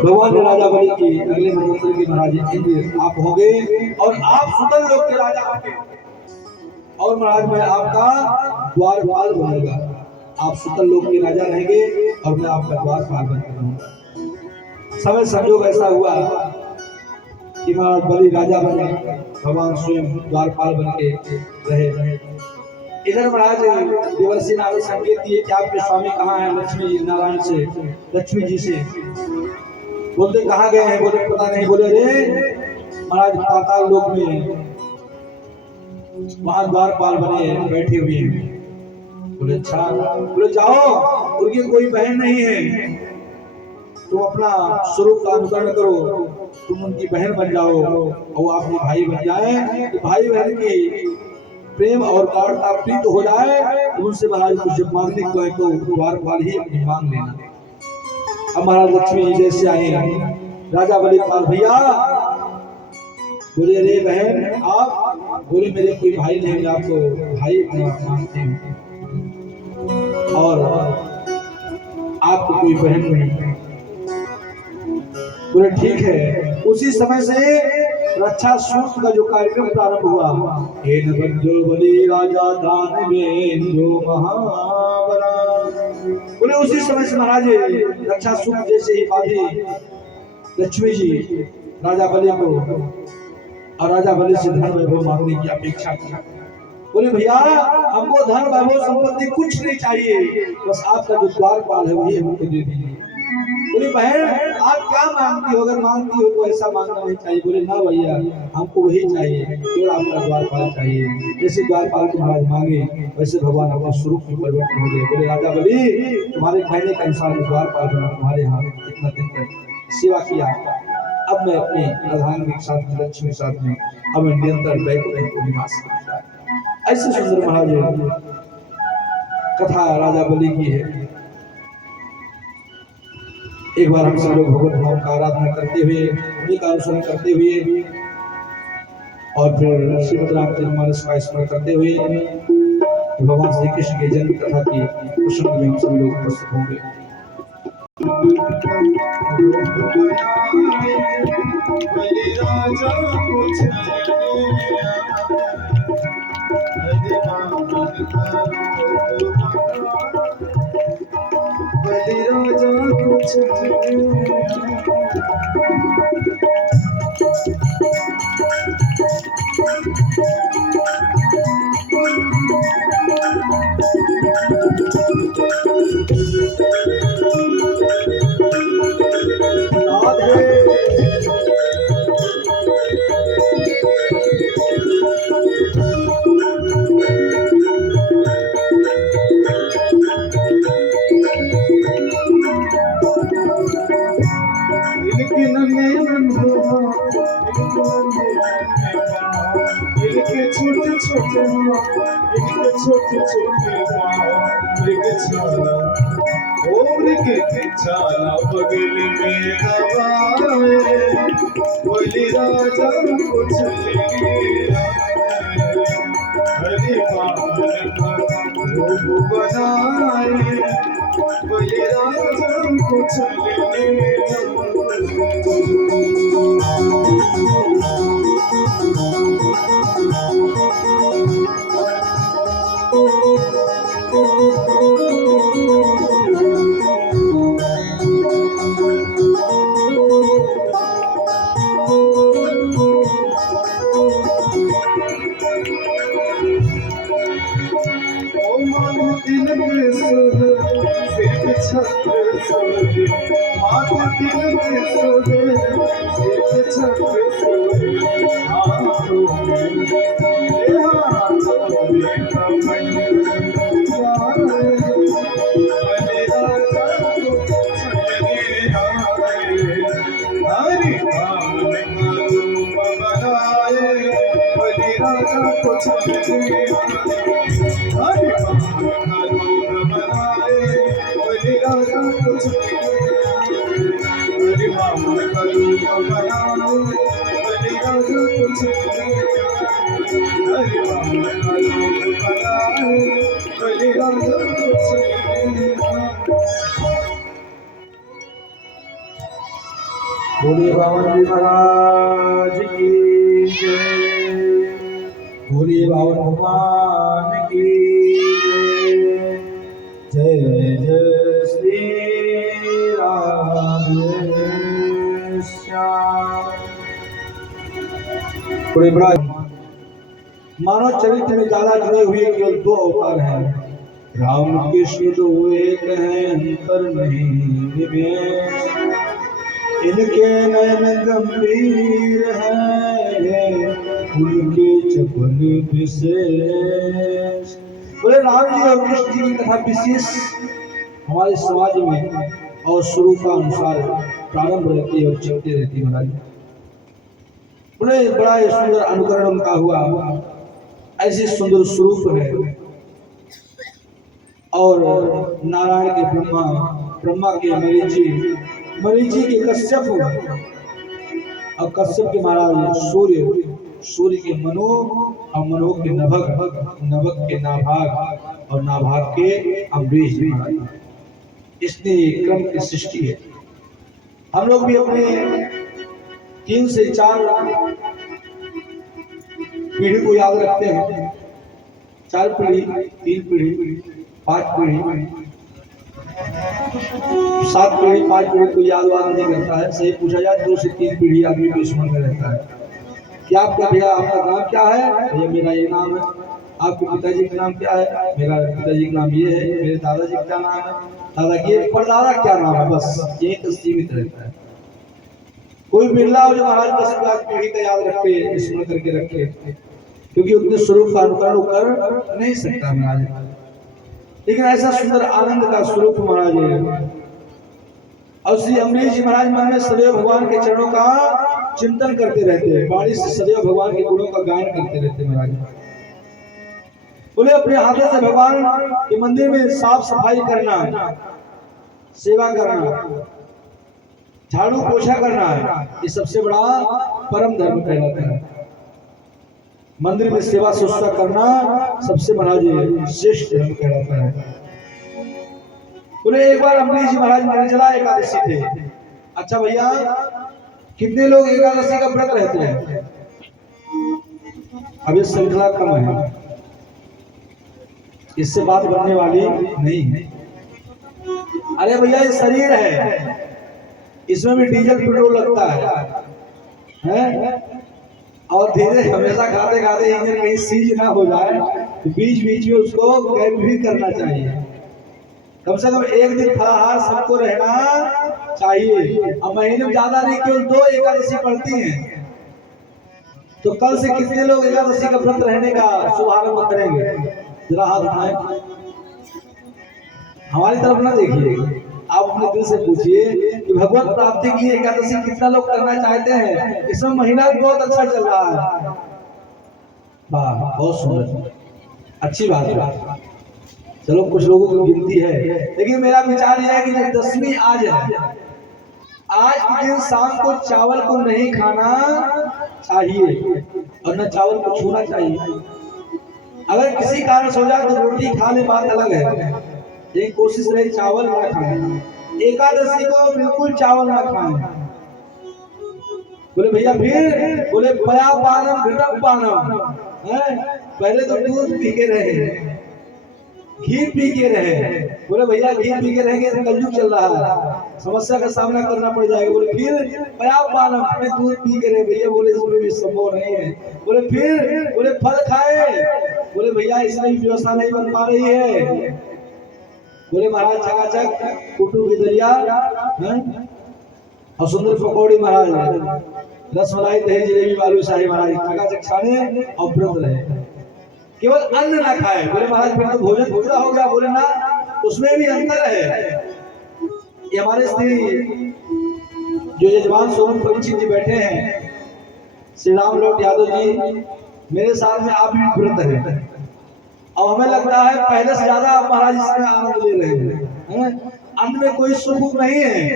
भगवान ने राजा बलि की अगले मंत्र की महाराज इंद्र आप होंगे और आप सुतल लोक के राजा होंगे, और महाराज मैं आपका द्वारपाल बनूंगा। आप सुतल लोक के राजा रहेंगे और मैं आपका द्वारपाल बनूंगा। समय संयोग ऐसा हुआ कि महाराज बलि राजा बने, भगवान स्वयं द्वारपाल बन के रहे। इधर महाराज देवर्षि नारद संकेत दिए कि आपके स्वामी कहाँ हैं, लक्ष्मी नारायण से, लक्ष्मी जी से। बोलते कहाँ गए हैं, बोले पता नहीं। बोले रे महाराज पाताल लोक में वहां द्वारपाल बने बैठे हुए हैं। बोले अच्छा, बोले जाओ उनकी कोई बहन नहीं है, तुम अपना स्वरूप का अनुकरण करो, तुम उनकी बहन बन जाओ और अपने भाई बन जाए, तो भाई बहन की प्रेम और कांटा प्रीत हो जाए, तो उनसे महाराज कुछ जब मांगने को है तो द्वारपाल ही अपनी मांग लेना। अब महाराज लक्ष्मी जैसे आए, राजा बलि पाल भैया, बोले अरे बहन आप, बोले मेरे कोई भाई नहीं, मैं आपको भाई मानते हैं और आपको कोई बहन नहीं। बोले ठीक है। उसी समय से रक्षा सूत्र का जो कार्यक्रम प्रारंभ हुआ, हे नबंधो बलि राजा दानवेंद्रो महाबला, बोले उसी समय से महाराज रक्षा सूत्र जैसे ही बाधी लक्ष्मी जी राजा बलि को, और राजा बलि से धन वैभव मांगने की अपेक्षा की। बोले भैया हमको धन वैभव संपत्ति कुछ नहीं चाहिए, बस आपका जो द्वारपाल है वही हमको दे दीजिए। बोले बहन आप क्या मांगती हो, अगर मांगती हो तो ऐसा मांगना नहीं चाहिए। बोले ना भैया हमको वही चाहिए, केवल आपका द्वारपाल चाहिए। जैसे द्वारपाल को महाराज मांगे वैसे भगवान अपने स्वरूप में परिवर्तन हो गए। बोले राजा बलि तुम्हारे कहने के अनुसार द्वारपाल बना, तुम्हारे यहाँ इतना दिन तक सेवा किया, अब मैं अपने प्रधान के साथ लक्ष्मी के साथ में अब मैं निरंतर वैकुंठ में निवास करता है। ऐसे सुंदर महाराज कथा राजा बलि की है। एक बार हम सब लोग भगवत नाम का आराधना करते हुए, उन्हीं का अनुसरण करते हुए और फिर श्रीमद् रामचरितमानस का स्मरण करते हुए भगवान श्री कृष्ण के जन्म कथा की प्रसंग में हम सब लोग उपस्थित होंगे। इनके छोटे छोटे इनके छोटे छोटे मृग छाला बगल में दबाए बोली राजा कुछ हरे पावन रूप बनाए बोली राजा कुछ बोलिए बावन जी महाराज की जय। बोलिए बावन भगवान की जय। जय जय श्री राम जय श्याम। बड़े बड़ा मानव चरित्र में ज्यादा जुड़े हुए केवल दो अवतार हैं, राम कृष्ण जो एक हैं, अंतर नहीं निमेष। इनके नयन गंभीर हैं, उनके चपल विशेष। बोले राम जी और कृष्ण जी की कथा विशेष हमारे समाज में और शुरू का अनुसार प्रारंभ रहती है और चलती रहती है महाराज। बोले बड़ा सुंदर अनुकरण उनका हुआ, ऐसे सुंदर स्वरूप है। और नारायण के ब्रह्मा, ब्रह्मा के मरीचि, मरीचि के कश्यप और कश्यप के महाराज सूर्य, सूर्य के मनु और मनु के नभक, नभक के नाभाग और नाभाग के अम्बरीश। इसने क्रम की सृष्टि है। हम लोग भी अपने 3 से 4 पीढ़ी को याद रखते हैं। 4 पीढ़ी, 3 पीढ़ी, 5 पीढ़ी, 7 पीढ़ी, 5 पीढ़ी को याद नहीं करता है। सही पूछा जाए 2 से 3 पीढ़ी आदमी को स्मरण में रहता है। क्या आपका भैया, आपका नाम क्या है? भैया मेरा ये नाम है। आपके पिताजी का नाम क्या है? मेरा पिताजी का नाम ये है। मेरे दादाजी का क्या नाम है? दादा के परदादा क्या नाम है? बस यही तो सीमित रहता है। कोई बिरला हो जो महाराज 10 पीढ़ी का याद रखे, स्मरण करके रखे, क्योंकि उनके स्वरूप का अनुकरण कर नहीं सकता महाराज। लेकिन ऐसा सुंदर आनंद का स्वरूप महाराज है। और श्री अम्बरीश जी महाराज मन में सदैव भगवान के चरणों का चिंतन करते रहते हैं, वाणी से सदैव भगवान के गुणों का गायन करते रहते महाराज। बोले अपने हाथों से भगवान के मंदिर में साफ सफाई करना, सेवा करना, झाड़ू पोछा करना है, ये सबसे बड़ा परम धर्म कहलाता है। मंदिर में सेवा शुश्रूषा करना सबसे महाराज श्रेष्ठ धर्म कहलाता है। बोले एक बार अम्बरीश जी महाराज निर्जला एकादशी थे। अच्छा भैया, कितने लोग एकादशी का व्रत रहते हैं? अब ये श्रृंखला कम है, इससे बात बनने वाली नहीं है। अरे भैया ये शरीर है, इसमें भी डीजल पेट्रोल लगता है? और धीरे हमेशा खाते खाते इंजन कहीं सीज ना हो जाए, तो बीच बीच में उसको कैप भी करना चाहिए। कम से कम एक दिन फलाहार सबको रहना चाहिए। अब महीने में ज्यादा नहीं, केवल 2 एकादशी पड़ती हैं। तो कल से कितने लोग एकादशी का व्रत रहने का शुभारंभ करेंगे? जरा हाथ उठाएं, हमारी तरफ ना देखिए, आप अपने दिल से पूछिए कि भगवत प्राप्ति के लिए एकादशी कितना लोग करना चाहते हैं। इसमें महीना भी बहुत अच्छा चल रहा है। वाह, बहुत सुंदर, अच्छी बात है। चलो कुछ लोगों की गिनती है, लेकिन मेरा विचार यह है कि जो 10वीं आज है, आज के दिन शाम को चावल को नहीं खाना चाहिए और न चावल को छूना चाहिए। अगर किसी कारण से हो जाए तो रोटी खा ले, बात अलग है, लेकिन कोशिश रहे चावल ना खाएं। एकादशी को बिल्कुल चावल ना खाएं। बोले भैया फिर, बोले पया पानम घृतम पानम, पहले तो दूध पी के रहे, घी पी के रहे। बोले भैया घी पी के रहेंगे तो कलयुग चल रहा है, समस्या का सामना करना पड़ जाएगा। बोले फिर पया पानम, अपने दूध पी के रहे। भैया बोले इसमें भी संभव नहीं है। बोले फिर, बोले फल खाए। बोले भैया इसमें भी व्यवस्था नहीं बन पा रही है। बोले महाराज चकाचक कुटू की दरिया और सुंदर पकौड़ी महाराज, रसमलाई दही जलेबी बालूशाही महाराज चकाचक खाने और व्रत रहे, केवल अन्न ना खाए। बोले महाराज फिर तो भोजन पूरा हो गया। बोले ना, उसमें भी अंतर है। ये हमारे श्री जो यजमान सोनम परीक्षित जी बैठे हैं, श्री राम लोट यादव जी, मेरे साथ में आप भी व्रत है और हमें लगता है पहले से ज्यादा आप महाराज इसमें आनंद ले रहे हैं। अन्न में कोई सुख नहीं है,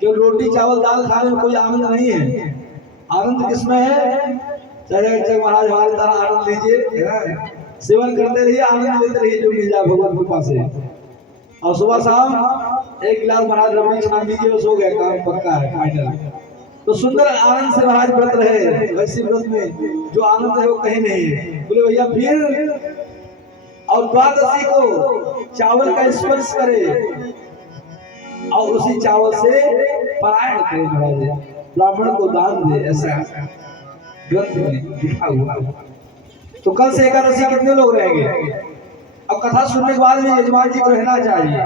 केवल रोटी चावल दाल खाने में कोई आनंद नहीं है। आनंद किसमें है? चले महाराज हमारे तरह आनंद लीजिए, सेवन करते रहिए, आनंद लेते रहिए, जो मिल जाए भगवान कृपा से। और सुबह शाम एक गिलास महाराज रबड़ी छान दीजिए, बस हो गया, काम पक्का है, फाइनल। तो सुंदर आनंद से महाराज व्रत रहे। वैसे व्रत में जो आनंद है वो कहीं नहीं है। बोले भैया फिर, और द्वादशी को चावल का स्पर्श करे और उसी चावल से पारायण करे महाराज, ब्राह्मण को दान दे, ऐसा ग्रंथ में लिखा हुआ। तो कल से एकादशी कितने लोग रहेंगे? अब कथा सुनने के बाद में यजमान जी को रहना चाहिए,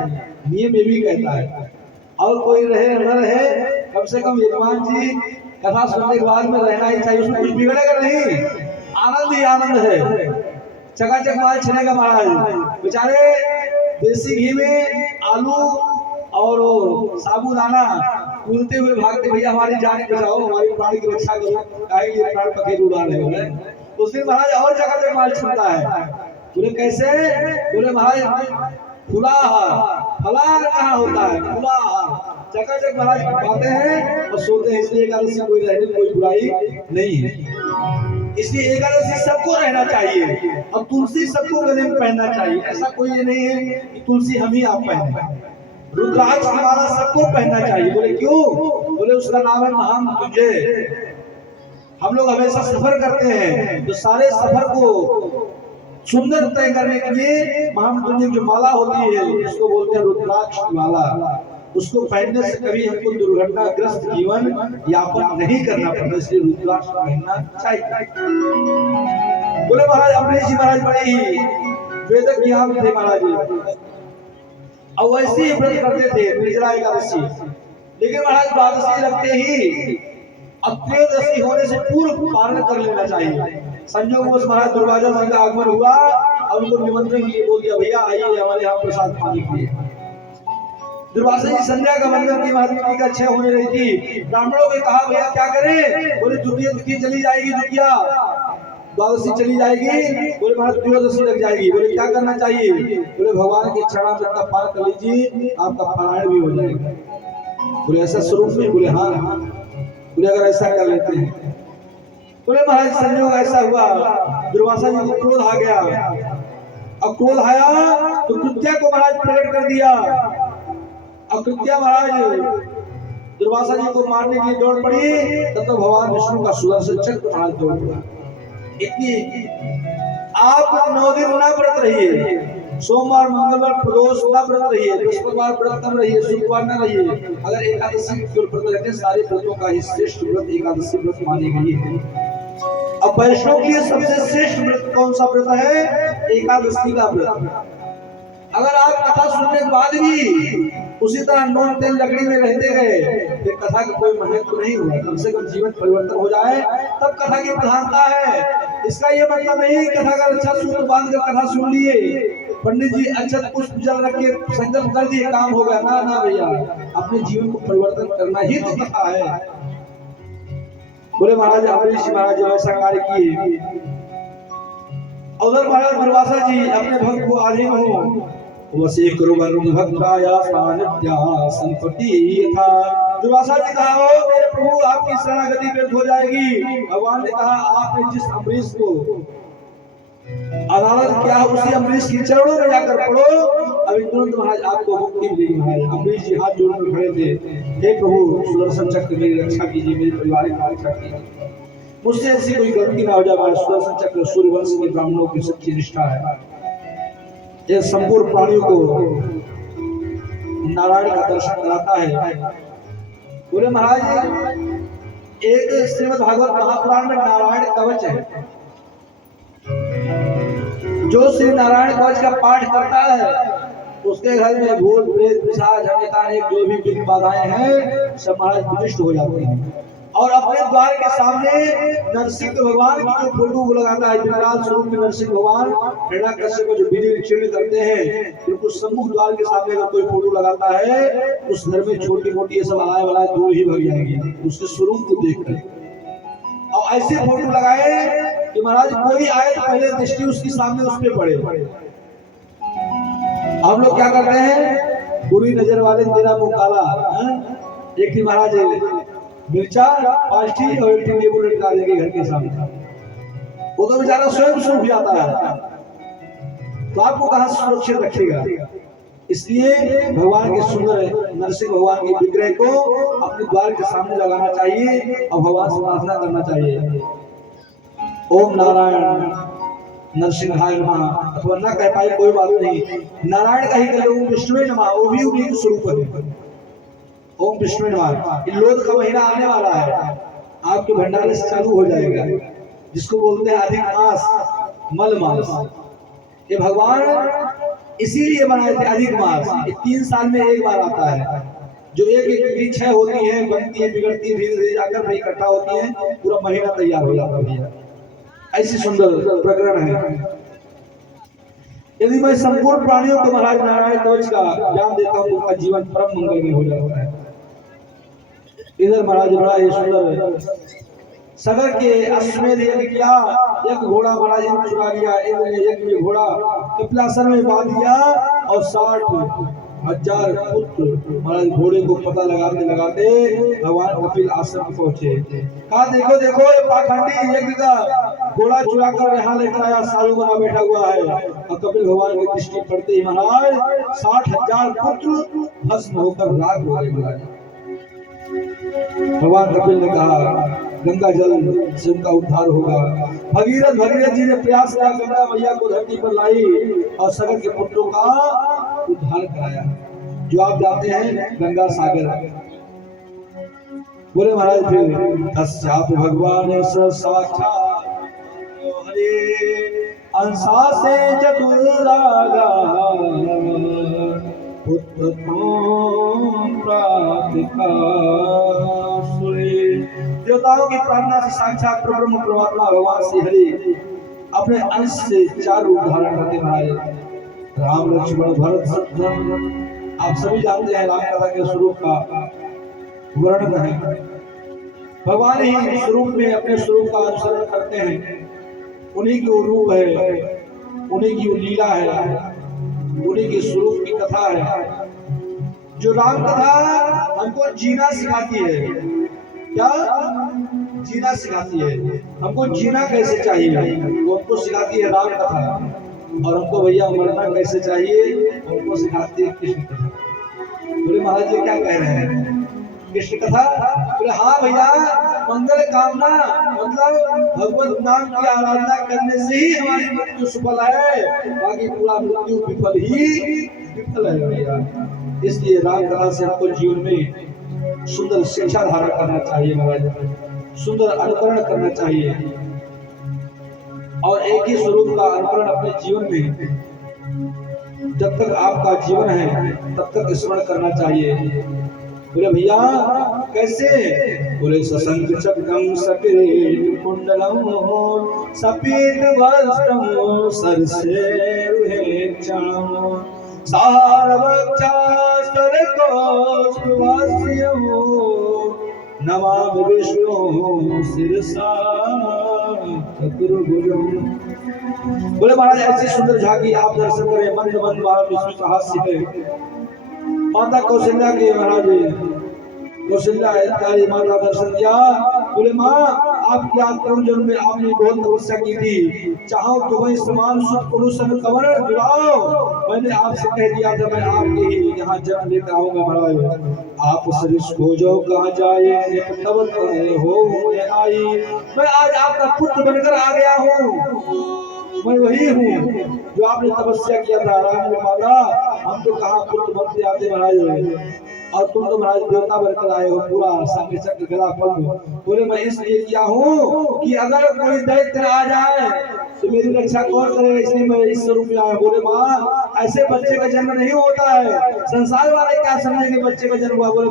नियम ये भी कहता है। और कोई रहे न रहे, कम से कम यजमान जी कथा सुनने के बाद में रहना ही चाहिए। उसमें कुछ बिगड़ेगा नहीं, आनंद ही आनंद है। चकाचक माल चलेगा महाराज। बेचारे देसी घी में आलू और साबुदाना कूदते हुए भागते, भैया हमारी जान बचाओ, हमारी प्राणी की रक्षा करो, ये प्राण पखेरु उड़ा रहे हो। उस दिन महाराज और चकाचक माल छूटा है। बोले कैसे? बोले महाराज फुलाहार, फलाहार कहाँ होता है? फुलाहार। चकाचक महाराज खाते हैं और सोते हैं, इसलिए एकादशी कोई रहने कोई बुराई नहीं है। इसलिए एकादशी सबको रहना चाहिए और तुलसी सबको गले में पहनना चाहिए। ऐसा कोई ये नहीं है कि तुलसी हम ही आप पहने। रुद्राक्ष की माला सबको पहनना चाहिए। बोले क्यों? बोले उसका नाम है महामृत्युंजय। हम लोग हमेशा सफर करते हैं, तो सारे सफर को सुंदर तय करने के लिए महामृत्युंजय जो माला होती है, उसको बोलते हैं रुद्राक्ष की माला। उसको पहनने से कभी हमको दुर्घटनाग्रस्त जीवन यापन नहीं करना पड़ता, इसलिए रुद्राक्ष पहनना चाहिए। बोले महाराज अमरीश जी महाराज बड़े ही वेदक ज्ञान थे महाराज जी, और वैसे ही व्रत करते थे निर्जला एकादशी। लेकिन महाराज द्वादशी रखते ही त्रयोदशी होने से पूर्व पारण कर लेना चाहिए। संजोगवश महाराज दुर्वासा जी का आगमन हुआ और उनको निमंत्रण के लिए बोल दिया, भैया आइए हमारे यहाँ प्रसाद पाने के लिए। दुर्वासा जी संध्या का वंदन की, महाराज का 6 होने रही थी। ब्राह्मणों ने कहा भैया क्या करें? बोले द्वितीय चली जाएगी, द्वितीय द्वादशी चली जाएगी। बोले महाराज त्रयोदशी लग जाएगी। बोले क्या करना चाहिए? बोले भगवान के चरणामृत का पान कर लीजिए, आपका पारायण भी हो जाएगा। बोले ऐसा स्वरूप में? बोले हाँ। बोले अगर ऐसा कर लेते हैं। बोले महाराज संयोग ऐसा हुआ, दुर्वासा जी को क्रोध आ गया। अब क्रोध आया तो कृत्या को महाराज प्रकट कर दिया। अब कृत्या महाराज दुर्वासा जी को मारने के लिए दौड़ पड़ी, तब तो भगवान विष्णु का सुदर्शन चक्र महाराज दौड़ पड़ा। इतनी आप 9 दिन ना व्रत रहिए, सोमवार मंगलवार प्रदोष ना व्रत रहिए, बृहस्पतिवार व्रत न रहिए, शुक्रवार न रहिए। अगर एकादशी व्रत रहते, सारे व्रतों का ही श्रेष्ठ व्रत एकादशी व्रत मानी गई है। अब वैष्णव के लिए सबसे श्रेष्ठ व्रत कौन सा व्रत है? एकादशी का व्रत। अगर आप कथा सुनने के बाद भी उसी तरह नून तेल लकड़ी में रहते गए, फिर कथा का कोई महत्व नहीं हुआ। कम से कम जीवन परिवर्तन हो जाए, तब कथा की प्रधानता है। इसका ये मतलब नहीं कथा का अच्छा सूत्र बांध कर कथा सुन लिए, पंडित जी अक्षत पुष्प जल रख के संकल्प कर दिए काम हो गया। ना ना भैया, अपने जीवन को परिवर्तन करना ही तो कथा है। बोले महाराज अम्बरीश जी महाराज ऐसा कार्य किए। उधर महाराज दुर्वासा जी अपने भक्त को आधीन हो वसे कुरुवरुण भक्ताया सानिध्या संपत्ति यथा। दुर्वासा जी कहा हो मेरे प्रभु आपकी शरणागति व्यर्थ हो जाएगी। भगवान ने कहा आपने जिस अम्बरीश को अदालत किया उसी अम्बरीश के चरणों में जाकर पढ़ो, अभी तुरंत महाराज आपको मुक्ति मिलेगी। महाराज अम्बरीश जी हाथ जोड़कर खड़े थे, हे प्रभु सुदर्शन चक्र मेरी रक्षा कीजिए, मेरे परिवार की रक्षा कीजिए, मुझसे ऐसी कोई गलती ना हो जाए। सुदर्शन चक्र सूर्यवंश के ब्राह्मणों की सच्ची निष्ठा है। ये संपूर्ण प्राणियों को नारायण का दर्शन कराता है। बोले महाराज एक श्रीमद् भागवत महापुराण में नारायण कवच है। जो श्री नारायण कवच का पाठ करता है उसके घर में भूत प्रेत पिशाच अनेक जो भी विघ्न बाधाएं हैं सब महाराज विनष्ट हो जाती हैं। और अपने द्वार के सामने नरसिंह भगवान की जो फोटो लगाता है, विकराल स्वरूप में नरसिंह भगवान हिरण्यकश्यप को जो विधि क्षीण करते हैं, बिल्कुल सम्मुख द्वार के सामने अगर कोई फोटो लगाता है उस घर में छोटी मोटी ये सब आए वाला दूर ही भाग जाएंगी उसके स्वरूप को देखकर। और ऐसे फोटो लगाए कि महाराज कोई आए तो पहले दृष्टि उसके सामने उस पे पड़े। हम लोग क्या करते हैं, बुरी नजर वाले तेरा मुंह काला। एक थी महाराज मिर्चा पाल्टी और एक नींबू लटका देंगे घर के सामने, वो तो बेचारा स्वयं सूख जाता है, तो आपको कहां सुरक्षित रखेगा। इसलिए भगवान के सुंदर नरसिंह भगवान के विग्रह को अपने द्वार के सामने लगाना चाहिए और भगवान से प्रार्थना करना चाहिए, ओम नारायण नरसिंहाय नमः, अथवा न कह पाए कोई बात नहीं, नारायण का ही कहे ओम विष्णुवे नमः, वो भी उन्हीं के स्वरूप है। ओम विष्णु नमः। लोध का महीना आने वाला है, आपके भंडारे से चालू हो जाएगा, जिसको बोलते हैं अधिक मास मल मास। ये भगवान इसीलिए बनाए थे अधिक मास, ये 3 साल में एक बार आता है। जो एक एक की क्षय होती है, बनती है, बिगड़ती है, धीरे धीरे जाकर भाई इकट्ठा होती है, पूरा महीना तैयार हो जाता है। ऐसी सुंदर प्रकरण है। यदि मैं संपूर्ण प्राणियों को महाराज नारायण कवच का ज्ञान देता हूँ तो उनका जीवन परम मंगल में हो जाता है। इधर महाराज बड़ा ये सुंदर सगर के अश्वमेध यज्ञ किया, एक घोड़ा महाराज ने चुरा लिया, यज्ञ में घोड़ा कपिलासन में बांध दिया और 60,000 पुत्र महाराज घोड़े को पता लगाते लगाते भगवान कपिल आश्रम पहुंचे। कहा देखो देखो ये पाखंडी यज्ञ का घोड़ा चुरा कर यहाँ लेकर आया, सालू बना बैठा हुआ है। और कपिल भगवान की दृष्टि पड़ते ही महाराज 60,000 पुत्र भस्म होकर राख हो गए। महाराज भगवान कपिल ने कहा गंगा जल से उनका उद्धार होगा। भगीरथ जी ने प्रयास किया, गंगा मैया को धरती पर लाई और सगर के पुत्रों का उद्धार कराया, जो आप जानते हैं गंगा सागर। बोले महाराज फिर तस्याप भगवान साक्षात हरे अंसा से चतुरागा पुत्र देवताओं की प्रार्थना से साक्षात ब्रह्म परमात्मा भगवान श्री हरि अपने अंश से 4 रूप धारण करते महाराज। राम लक्ष्मण भरत शत्रुघ्न, आप सभी जानते हैं राम कथा के स्वरूप का वर्णन है। भगवान ही स्वरूप में अपने स्वरूप का अनुसरण करते हैं, उन्हीं की वो रूप है, उन्हीं की वो लीला है, उन्हीं के स्वरूप की कथा है। जो राम कथा हमको जीना सिखाती है, क्या जीना सिखाती है, हमको जीना कैसे चाहिए वो हमको सिखाती है राम कथा। और हमको भैया मरना कैसे चाहिए हमको सिखाती है कृष्ण कथा। बोले महाराज जी क्या कह रहे हैं, कृष्ण कथा? बोले हाँ भैया, मंगल कामना मतलब भगवत नाम की आराधना करने से ही हमारी मृत्यु सफल है, बाकी पूरा मृत्यु विफल ही विफल है भैया। इसलिए राम कथा से हमको जीवन में सुंदर शिक्षा धारण करना चाहिए महाराज, सुंदर अनुकरण करना चाहिए और एक ही स्वरूप का अनुकरण अपने जीवन में जब तक आपका जीवन है तब तक स्मरण करना चाहिए। बोले भैया कैसे? बोले सशंक चक्रम सकिरीट कुंडलम सफेद वस्त्रम सरसेरुहेक्षणम सारवक्षास्तर कौस्तुभस्यम नमामि विष्णु शिरसा चतुर्भुजम। बोले महाराज ऐसी सुंदर झांकी आप दर्शन करें, मंद मंद विष्णु का हास्य है। माता कौशल्या के महाराज कौशल्या इत्यादि माता दर्शन दिया। बोले माँ आपके तरुण जन्म में आपने बहुत तपस्या की थी, चाहो तो वही समान सुख पुरुष कमर दिलाओ। मैंने आपसे कह दिया था मैं आपके ही यहाँ जन्म लेकर आऊंगा महाराज। आप सरिस खोजो कहाँ जाए तब हो आई। मैं आज आपका पुत्र बनकर आ गया हूँ, मैं वही हूँ जो आपने तपस्या किया था। राम ने माता हम तो कहाँ पुत्र बनते आते महाराज, और तुम तो महाराज देवता बनकर आए हो, पूरा संग चक्र गला फल। बोले मैं इसलिए किया हूँ कि अगर कोई दैत्य आ जाए तो मेरी रक्षा कौन करेगा, इसलिए मैं इस स्वरूप में आया। बोले माँ ऐसे बच्चे का जन्म नहीं होता है, संसार वाले क्या समझेंगे बच्चे का जन्म हुआ। बोले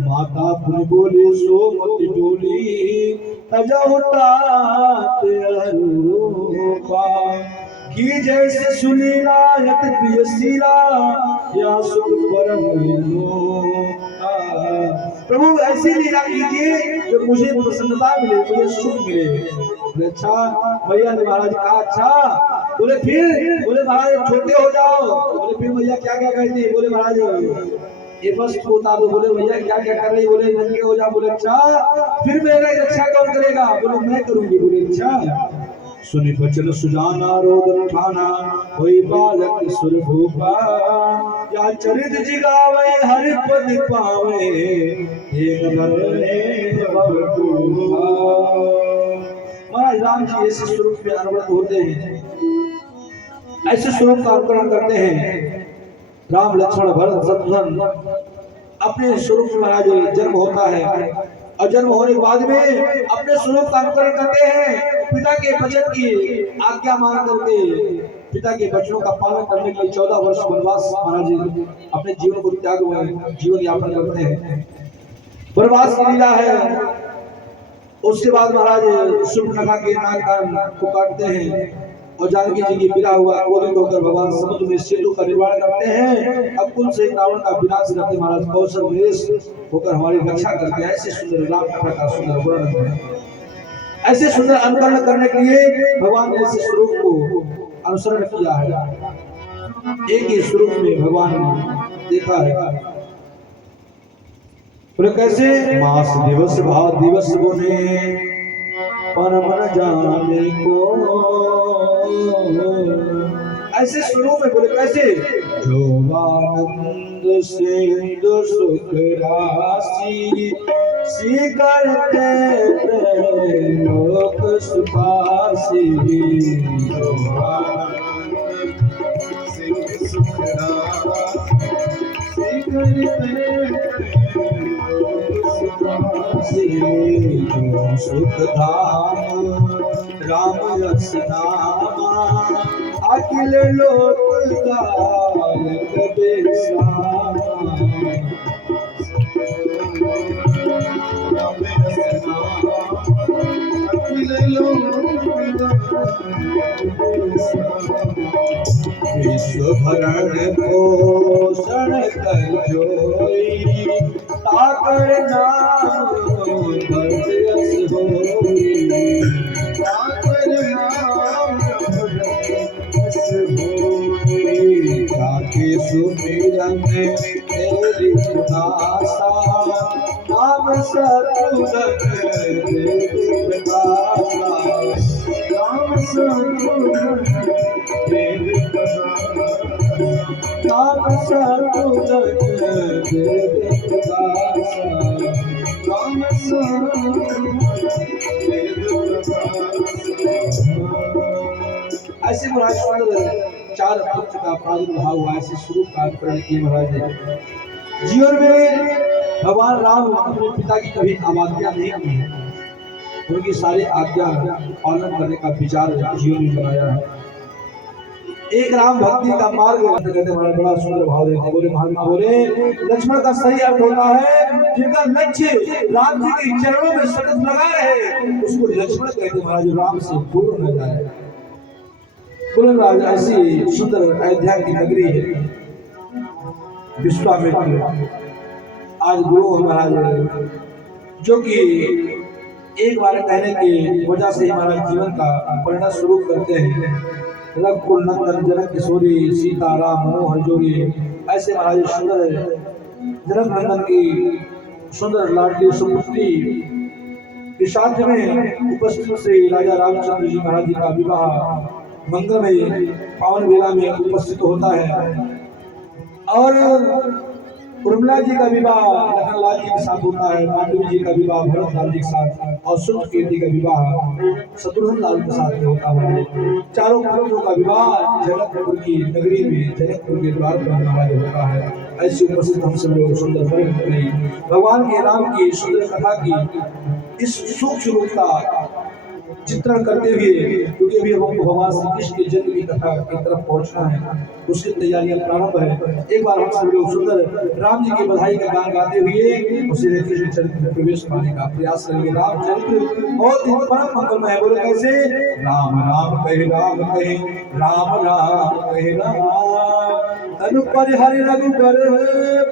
माता पुण्य बोले सो मत डोली तजहुता की जैसे सुनीला यत प्रियशीला या सुख परम। प्रभु ऐसी लीला कीजिए जो मुझे प्रसन्नता मिले, मुझे सुख मिले। अच्छा भैया ने महाराज कहा अच्छा। बोले फिर? बोले महाराज छोटे हो जाओ। बोले फिर भैया क्या क्या कहती है? बोले महाराज ये बस बता दो। बोले भैया क्या क्या कर रही? बोले नंगे हो जाओ। बोले अच्छा फिर मेरा रक्षा कौन करेगा? बोले मैं करूंगी। बोले अच्छा। सुनि बचन सुजाना रोदन ठाना कोई बालक सुर भूपा या चरित जिगावे हरि पद पावे एक महाराज राम जी ऐसे स्वरूप में अनवरत होते हैं, ऐसे स्वरूप का अनुकरण करते हैं। राम लक्ष्मण भरत शत्रुघ्न अपने स्वरूप में महाराज जन्म होता है, और जन्म होने के बाद में अपने स्वरूप का अनुकरण करते हैं। पिता के वचन की आज्ञा मान करके पिता के वचनों का पालन करने के लिए 14 वर्ष वनवास महाराज अपने जीवन को त्याग हुए जीवन यापन करते हैं। वनवास की लीला है। उसके बाद महाराज सुर्पनखा के नाक को काटते हैं और जानकी जी की विदा हुआ क्रोधित होकर भगवान समुद्र में सेतु का निर्माण करते हैं। अब कुल से रावण का विनाश करते महाराज कौशल नरेश होकर हमारी रक्षा करते हैं। ऐसे सुंदर राम कथा का सुंदर वर्णन है। ऐसे सुंदर अनुकरण करने के लिए भगवान ने ऐसे स्वरूप को अनुसरण किया है। एक ही स्वरूप में भगवान ने देखा है। कैसे मास दिवस भाव दिवस बोने परम न जाने को। ऐसे स्वरूप में बोले कैसे? जो आनंद सिंधु सुख राशि सी करते लोक सुखासी। जो आनंद सिंधु सुख राशि जो सुख धाम राम यश नामा अखिल लोक दायक बेसामा। अखिल लोक विश्व भरण पोषण कर जोई ताकर नाम बरस होई। ताकर नाम बरस होई। ताके सुमिरन तेरी गुनासा नाम सतुरन देव प्रकाशा। नाम सतुरन देव प्रकाशा। नाम सतुरन देव प्रकाशा। नाम सतुरन देव प्रकाशा। ऐसे महाराज चार पुत्र का प्रादुर्भाव हुआ। ऐसे स्वरूप का अनुकरण किए महाराज ने। जीवन में भगवान राम अपने पिता की कभी अवज्ञा नहीं की है, उनकी सारी आज्ञा पालन करने का विचार जीवन में बनाया है। एक राम भक्ति का मार्ग कहते हमारा बड़ा सुंदर भाव देते बोले महात्मा बोले लक्ष्मण का सही अर्थ होता है जिनका लक्ष्य राम जी के चरणों में सतत लगा रहे उसको लक्ष्मण कहते महाराज राम से दूर न जाए। बोले महाराज ऐसी सुंदर अयोध्या की नगरी है विश्वामित्र आज गुरु महाराज जो कि एक बार कहने की वजह से हमारा जीवन का परिणत स्वरूप करते हैं रघुकुल नंदन जनक किशोरी सीता राम मनोहर जोड़ी ऐसे महाराज सुंदर जनक नंदन की सुंदर लाडली सुपुत्री के साथ में उपस्थित श्री राजा रामचंद्र जी महाराज जी का विवाह मंगलमय पावन बेला में उपस्थित होता है और उर्मिला जी का विवाह लखनलाल जी के साथ होता है, मांडवी जी का विवाह भरत लाल जी के साथ और सुंदर कीर्ति का विवाह शत्रुघ्न लाल के साथ में होता है। चारों पुत्रों का विवाह जनकपुर की नगरी में जनकपुर के द्वार पर होता है। ऐसे उपस्थित हम सब लोग सुंदर भगवान के राम की सुंदर कथा की इस सूक्ष्म रूप का चित्रण करते हुए क्योंकि अभी हमको भगवान श्री कृष्ण के जन्म की कथा की तरफ पहुंचना है उसकी तैयारियां प्रारंभ है। एक बार हम सब लोग सुंदर राम जी की बधाई का गान गाते हुए उसे कृष्ण चरित्र में प्रवेश पाने का प्रयास करेंगे। राम चरित्र बहुत ही परम मंगलमय है। बोले कैसे राम राम कहे राम कहे राम राम कहे राम तनु पर हरि रघुबर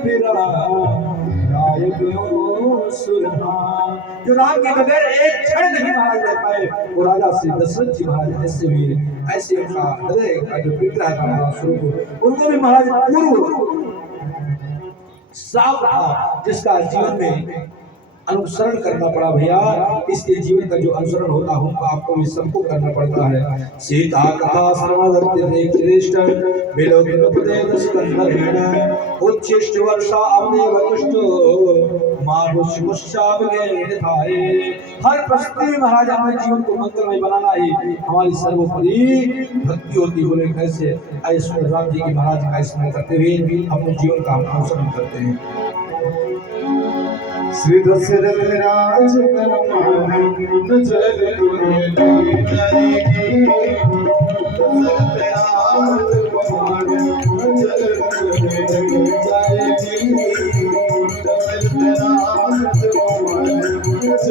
फिरा जो राम के बगैर एक क्षण नहीं मारा जा पाए वो राजा से दशरथ जी महाराज ऐसे हुए ऐसे उनका हृदय का जो विग्रह था स्वरूप उनको भी महाराज पूर्व साफ था जिसका जीवन में अनुसरण करना पड़ा भैया। इसके जीवन का जो अनुसरण होता है आपको भी सबको करना पड़ता है। सीता कथा श्रवण श्रेष्ठ विलोकित स्कंदहीन उच्छिष्ट वर्षा अवदेव तुष्ट मानुष मुश्चाव थाए। हर परिस्थिति में महाराज अपने जीवन को मंगलमय बनाना ही हमारी सर्वोपरि भक्ति होती। बोले कैसे ऐश्वर्य राम जी की महाराज का स्मरण करते हुए अपने जीवन का अनुसरण करते हैं। श्री दशरथ राज नजर तुम्हें जाएगी दशरथ राज कुमार नजर तुम्हें जाएगी दशरथ राज कुमार नजर तुम्हें जाएगी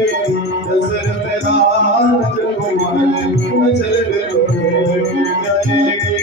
दशरथ राज कुमार नजर तुम्हें जाएगी।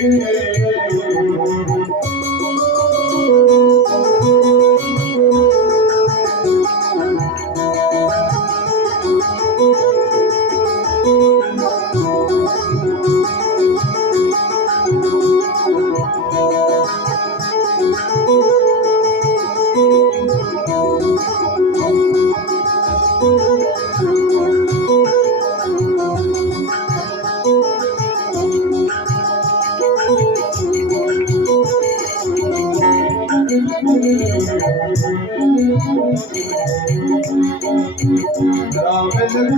राम लखन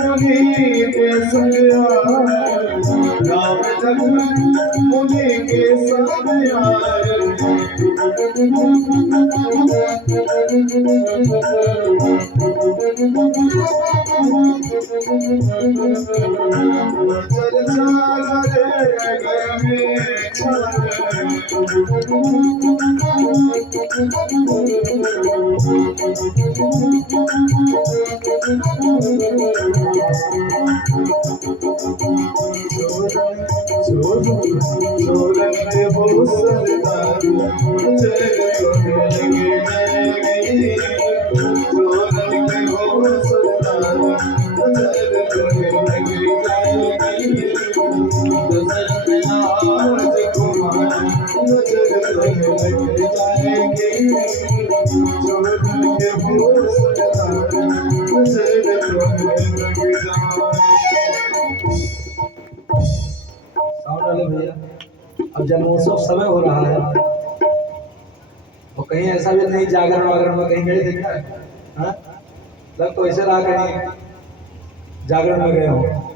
मुनि के संग राम लखन मुनि के संग चर्चा छोड़ने हो सरदार मुझे रोने लगे जाएंगे छोड़ने हो सरदार मुझे रोने लगे जाएंगे नजर में आज घुमाए नजर रोने लगे जाएंगे छोड़ने हो सरदार मुझे रोने लगे जाएंगे। साउंड वाले भैया, अब जन्मोत्सव समय हो रहा है और कहीं ऐसा भी नहीं जागरण वागरण में कहीं गए देखा है? हाँ? लग तो ऐसे रहा कहीं जागरण में गए हो।